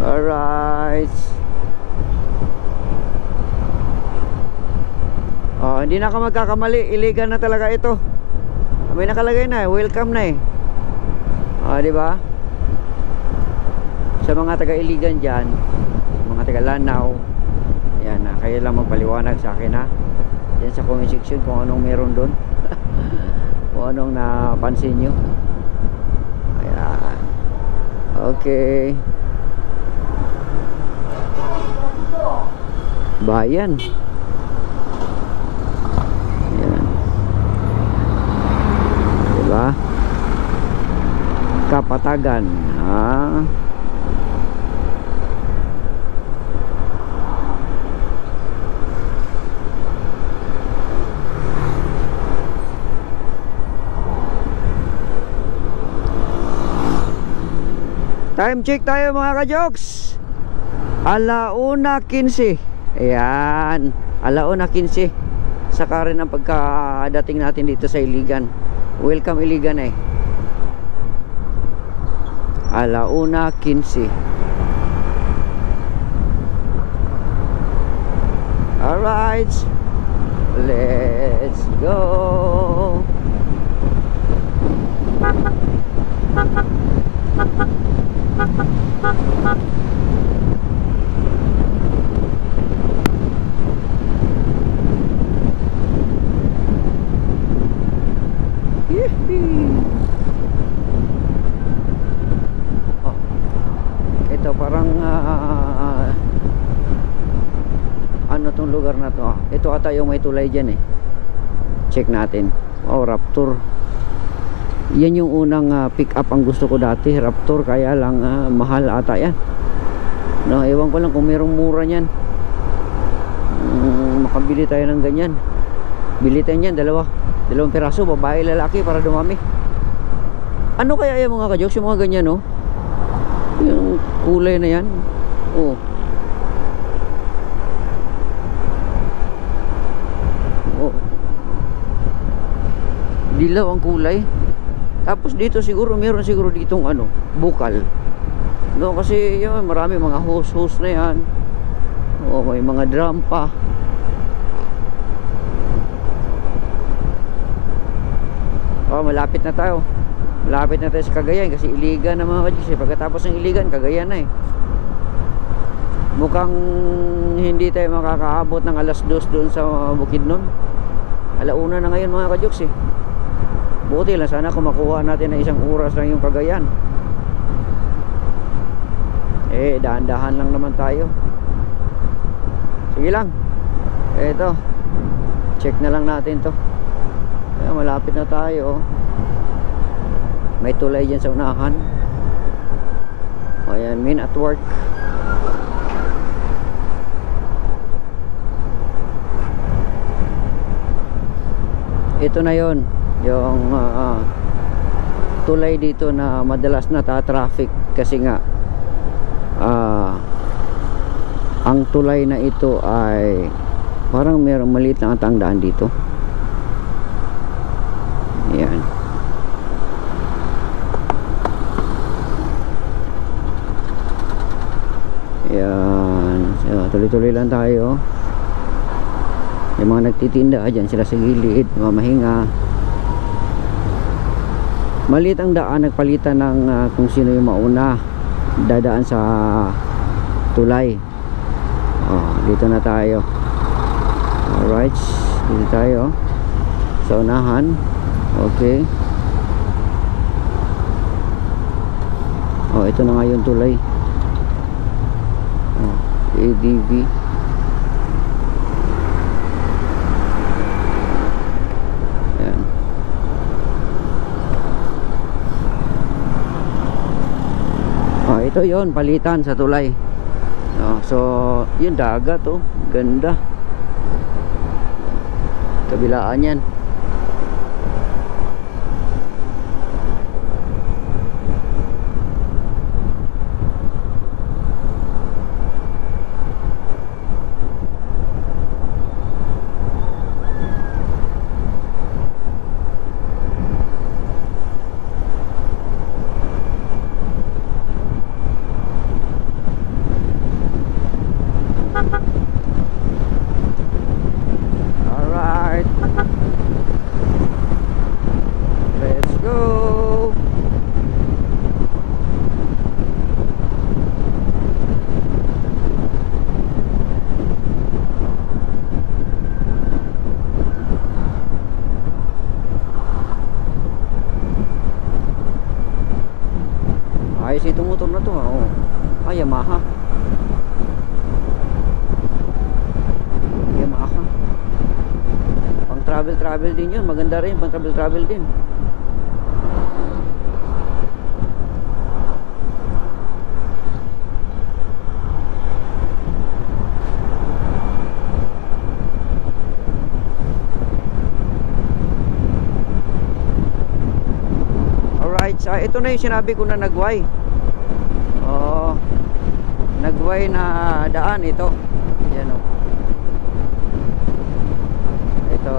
Alright. Hindi na ka magkakamali. Iligan na talaga ito. May nakalagay na welcome na diba? Sa mga taga-Iligan dyan, sa mga taga-Lanao, yan kayo lang magpaliwanag sa akin yan sa comment section kung anong meron doon. Kung anong napansin nyo. Ayan. Okay. Bayan. Ayan. Diba? Kapatagan. Time check tayo mga ka-jokes. 1:15. Ayan, 1:15. Saka rin ang pagkadating natin dito sa Iligan. Welcome Iligan 1:15. Alright, let's go. lugar na to. Ito ata yung may tulay dyan eh. Check natin. Oh, Raptor. Yan yung unang pick up ang gusto ko dati, Raptor, kaya lang mahal ata yan. No, ewan ko lang kung merong mura niyan. Makabili tayo ng ganyan. Bili tayo niyan, dalawang piraso, babae lalaki, para dumami. Ano kaya yung mga kajoks, yung mga ganyan, no? Yung kulay na yan. Oh. Oh. Dilaw ang kulay. Tapos dito siguro meron siguro ditong ano, bukal. No, kasi yun, marami mga hose na yan. Oh, may mga drum pa. Oh, malapit na tayo. Malapit na tayo sa Cagayan kasi Iligan na mga kajis. Pagkatapos ng Iligan, Cagayan na eh. Mukhang hindi tayo makakaabot ng alas 2 doon sa Bukidnon. Alauna na ngayon mga kajoks eh. Buti lang, sana kung makuha natin na 1 oras lang yung Cagayan. Eh, dahan-dahan lang naman tayo. Sige lang. Eto, check na lang natin to. Kaya malapit na tayo. May tulay dyan sa unahan. O yan, men at work. Ito na yon, yung tulay dito na madalas na traffic kasi nga ang tulay na ito ay parang merong maliit lang ang daan dito. Yan. Yan. So, tuloy-tuloy lang tayo. Yung mga nagtitinda dyan sila sa gilid, mamahinga. Maliit ang daan, nagpalitan ng kung sino yung mauna dadaan sa tulay. Oh, dito na tayo. Alright, dito tayo sa unahan. Okay. Oh, ito na nga yung tulay. Oh, ADV. Yan. Oh, ito yon, palitan sa tulay. Oh, so yun, dagat oh, ganda. Kabilaan yan. Alright, let's go. Ayos itong motor na to, oh. Ay, Yamaha. Pang travel din yun, maganda rin, pang travel din. Alright, so ito na yung sinabi ko na nagway. Oh, nagway na daan ito. Yan o. Ito.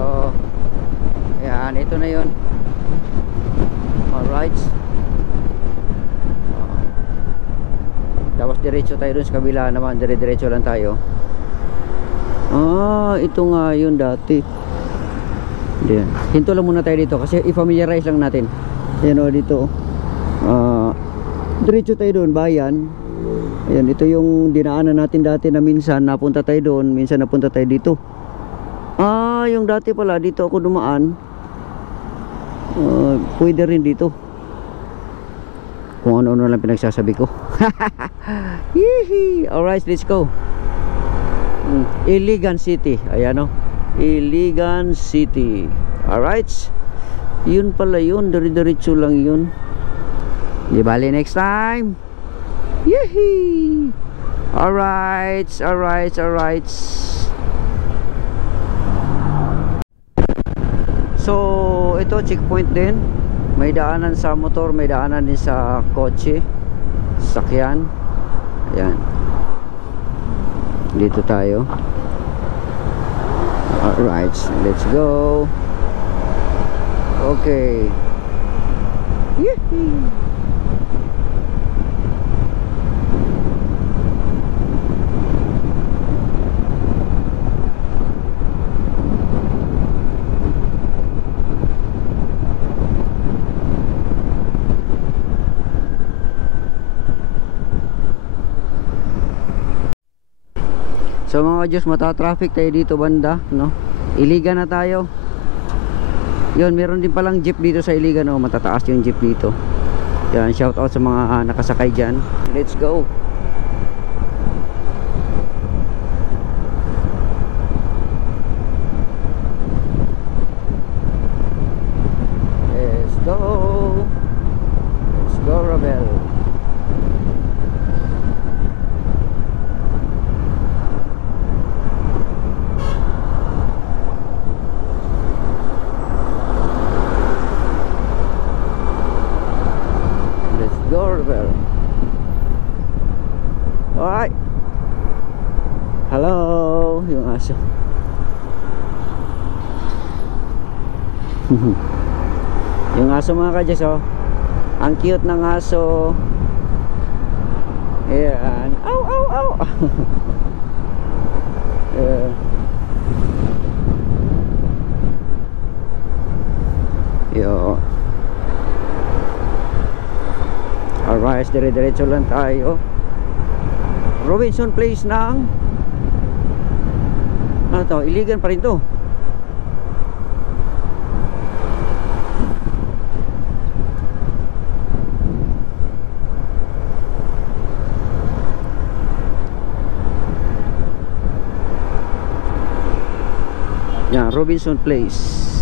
Yan, ito na yun. Alright. Tapos diretso tayo dun sa kabila naman. Dire-diretso lang tayo. Ah, ito nga yun dati. Yan. Hinto lang muna tayo dito kasi i-familiarize lang natin. Yan o, dito. Diretso tayo dun, bayan. Ayan, ito yung dinaanan natin dati na minsan napunta tayo doon, minsan napunta tayo dito. Ah, yung dati pala dito ako dumaan. Pwede rin dito. Kung ano-ano lang pinagsasabi ko. Alright, let's go. Iligan City. Ayan o. Iligan City. Alright. Yun pala yun. Dari-diretso lang yun. Di bali next time. Yehey! Alright. So, ito checkpoint din. May daanan sa motor, may daanan din sa kotse, sasakyan. Ayan. Dito tayo. Alright, let's go. Okay. Yehey! So mga Diyos, mata-traffic tayo dito banda, no? Iligan na tayo. Yun, meron din palang jeep dito sa Iligan, no? Matataas yung jeep dito. Yan, shout out sa mga nakasakay dyan. Let's go. Let's go. Let's go, Rebel. Alright. Hello, yung aso. Yung aso mga kadyas, oh. Ang cute ng aso. Ayan. Ow, ow, ow. Yo. Alright, dire-diretso lang tayo. Robinson Place ng ano to? Iligan pa rin to. Yan, Robinson Place.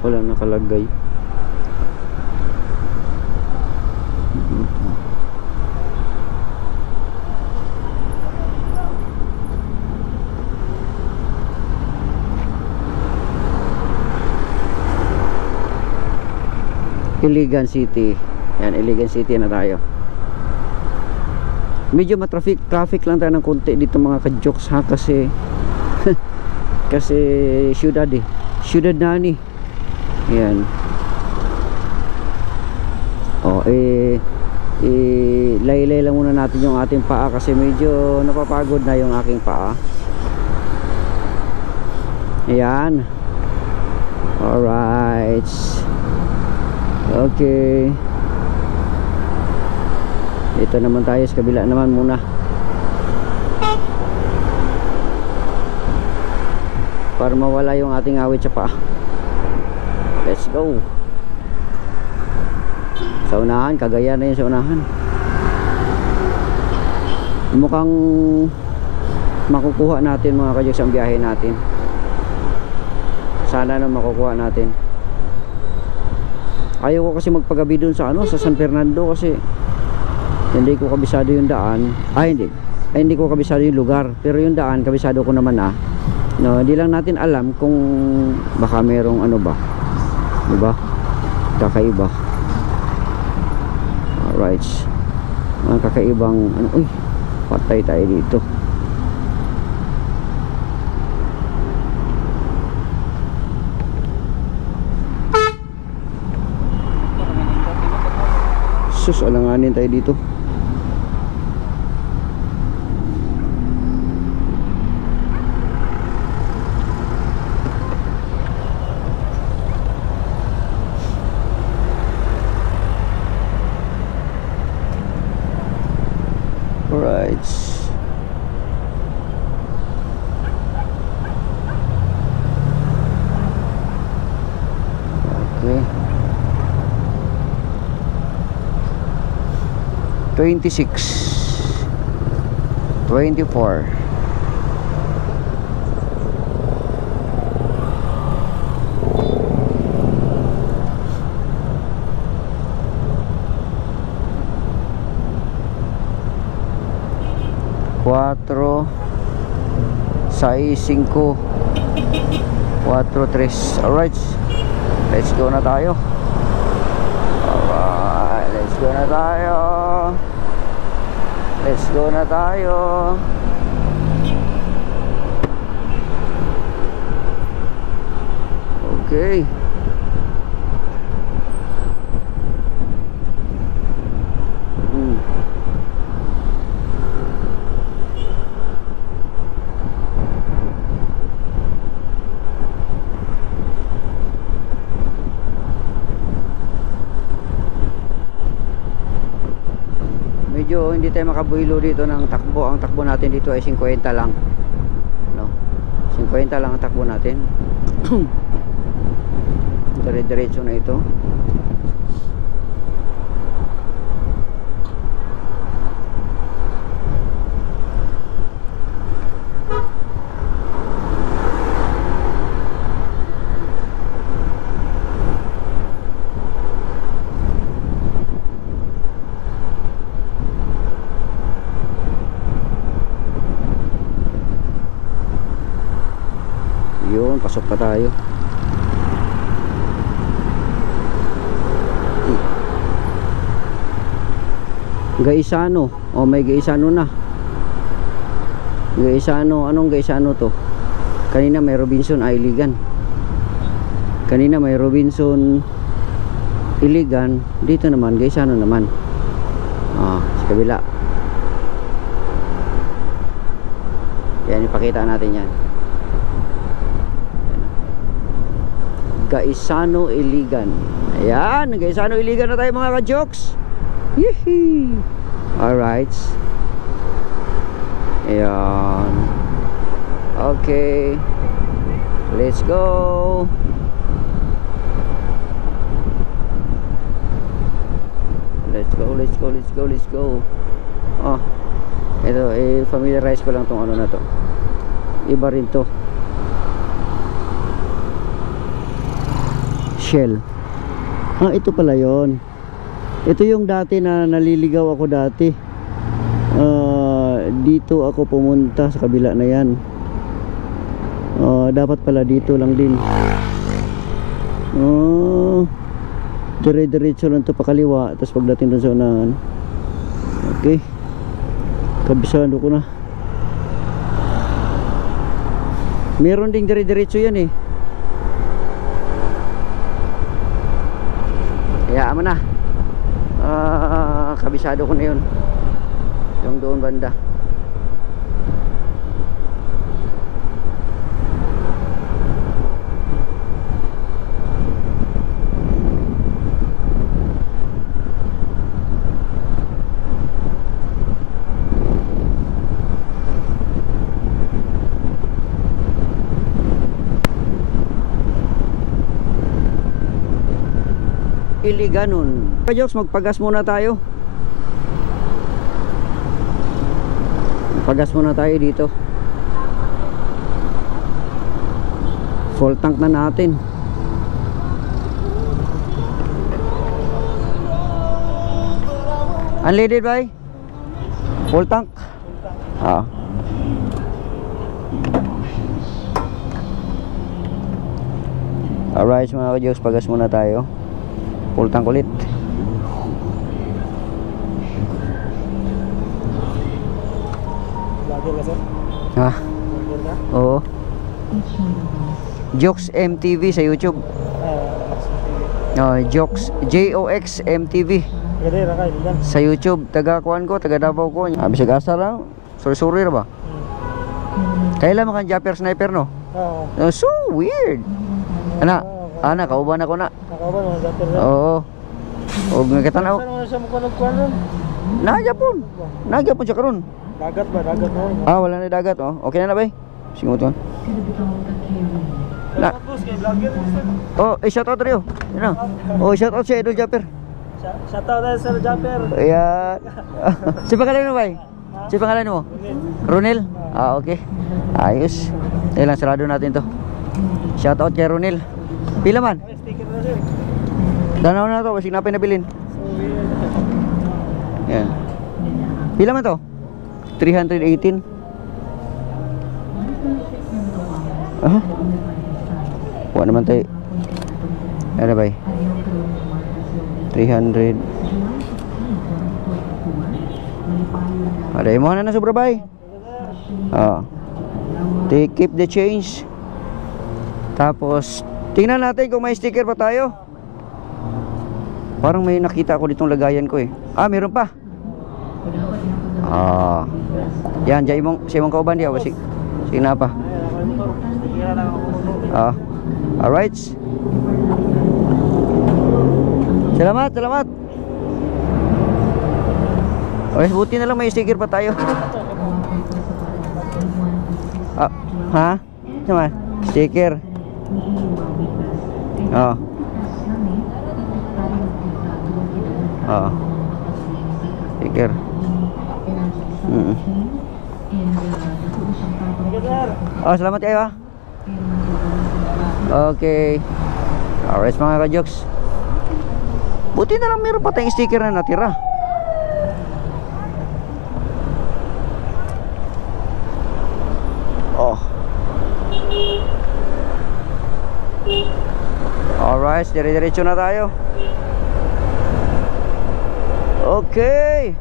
Wala nakalagay. Iligan City. Yan, Iligan City na tayo. Medyo traffic lang tayo ng konti dito mga ka-jokes ha, kasi kasi syudad eh. Syudad na ni. Yan. O, laylay lang muna natin yung ating paa kasi medyo napapagod na yung aking paa. Ayan. Alright. Okay. Ito naman tayo sa kabila naman muna. Para mawala yung ating awit sa paa. Let's go. Sa unahan, Cagayan na yun sa unahan. Mukhang makukuha natin mga kadyos ang biyahe natin. Sana na makukuha natin. Ayaw ko kasi magpagabi dun sa sa San Fernando kasi hindi ko kabisado yung daan. Hindi ko kabisado yung lugar, pero yung daan kabisado ko naman no, hindi lang natin alam kung baka merong ba, diba? Kakaiba. Alright. Mga kakaibang uy, patay tayo dito. Sus, alanganin tayo dito. Alright. Okay. 26, 24. Cuatro, 6, 5, 4, 3. Alright, let's go na tayo. Alright, let's go na tayo. Let's go na tayo. Okay. Medyo hindi tayo makabuhilo dito ng takbo. Ang takbo natin dito ay 50 lang, no? 50 lang ang takbo natin. Dire-diretso na ito. Yun, pasok pa tayo. Gaisano. Oh, may Gaisano na. Gaisano, anong Gaisano to? Kanina may Robinson Iligan. Kanina may Robinson Iligan. Dito naman Gaisano naman. Ah, sa kabila. Yan, ipakita natin yan. Gaisano Iligan. Ayan, Gaisano Iligan na tayo mga ka-jokes. Yehey. Alright. Ayan. Okay. Let's go. Let's go, let's go, let's go, let's go. Oh. Ito, familiarize ko lang tong ano na to. Iba rin to. Shell. Ah, ito pala yon. Ito yung dati na naliligaw ako dati. Dito ako pumunta sa kabila na yan. Dapat pala dito lang din. Dire-diretso lang to pakaliwa. Tapos pagdating doon sa unahan. Okay. Kabisado ko na. Meron ding dire-diretso yan eh. Hayaan mo na. Kabisado ko na yun. Yung doon banda. Iliganon. Ka-jokes, magpagas muna tayo. Magpagas muna tayo dito. Full tank na natin. Unleaded ba? Full tank? Ah. Alright mga ka-jokes, pagas muna tayo. Full tank ulit. Ha? Oo. Jokes MTV sa YouTube. Jokes JOX MTV sa YouTube. Taga kuan ko, taga Davao ko. Bisag asa lang. Sorry ra ba? Kailan man kan Japper Sniper no? So weird. Ana kauban ako na. Nakauban mo Japper. Oo. Og nagkatanaw. Saan mo siya mo kuan ron? Nagyapon. Nagyapon siya karon. Dagat ba? Dagat mo. Wala na dagat oh. Okay na bay? Singot on. Na. Tapos kay vlogger. Oh, shout out Rio. Ano? Oh, shout out si Idol Japper. Shoutout tayo Sir Jumper. Ayan. Si pangalan mo ba? Si pangalan mo? Ronel? Ah, okay. Ayos. Ayan lang, sarado natin to. Shoutout kay Ronel. Pila man? May sticker na sir. Danaw na to, basig na pinabilin. Ayan. Pila man to? 318. Ah. Wala naman tayo. Ano ba? 300. Ada mo na sobra bay. Ah. Keep the change. Tapos tingnan natin kung may sticker pa tayo. Parang may nakita ako ditong lagayan ko eh. Ah, meron pa. Ah. Yan, jay mong si mong kauban dia basig. Sige na pa. Ah. All right. Salamat, salamat. Okay, buti na lang may sticker pa tayo. Ah, ha? Naman, sticker. Oh. Oh. Sticker. Oh, salamat kayo ha. Okay. Alright mga ka-jokes. Buti na lang meron pa tayong sticker na natira. Oh. Alright, dire-diretso na tayo. Okay.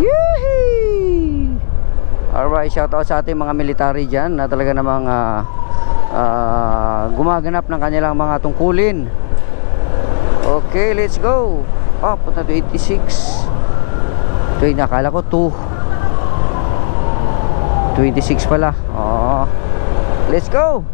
Yehey! Alright, shout out sa ating mga military dyan na talaga namang gumaganap ng kanilang mga tungkulin. Okay, let's go. Ah, punta to 86. Ito yung nakala ko 2 26 pala. Oh, let's go.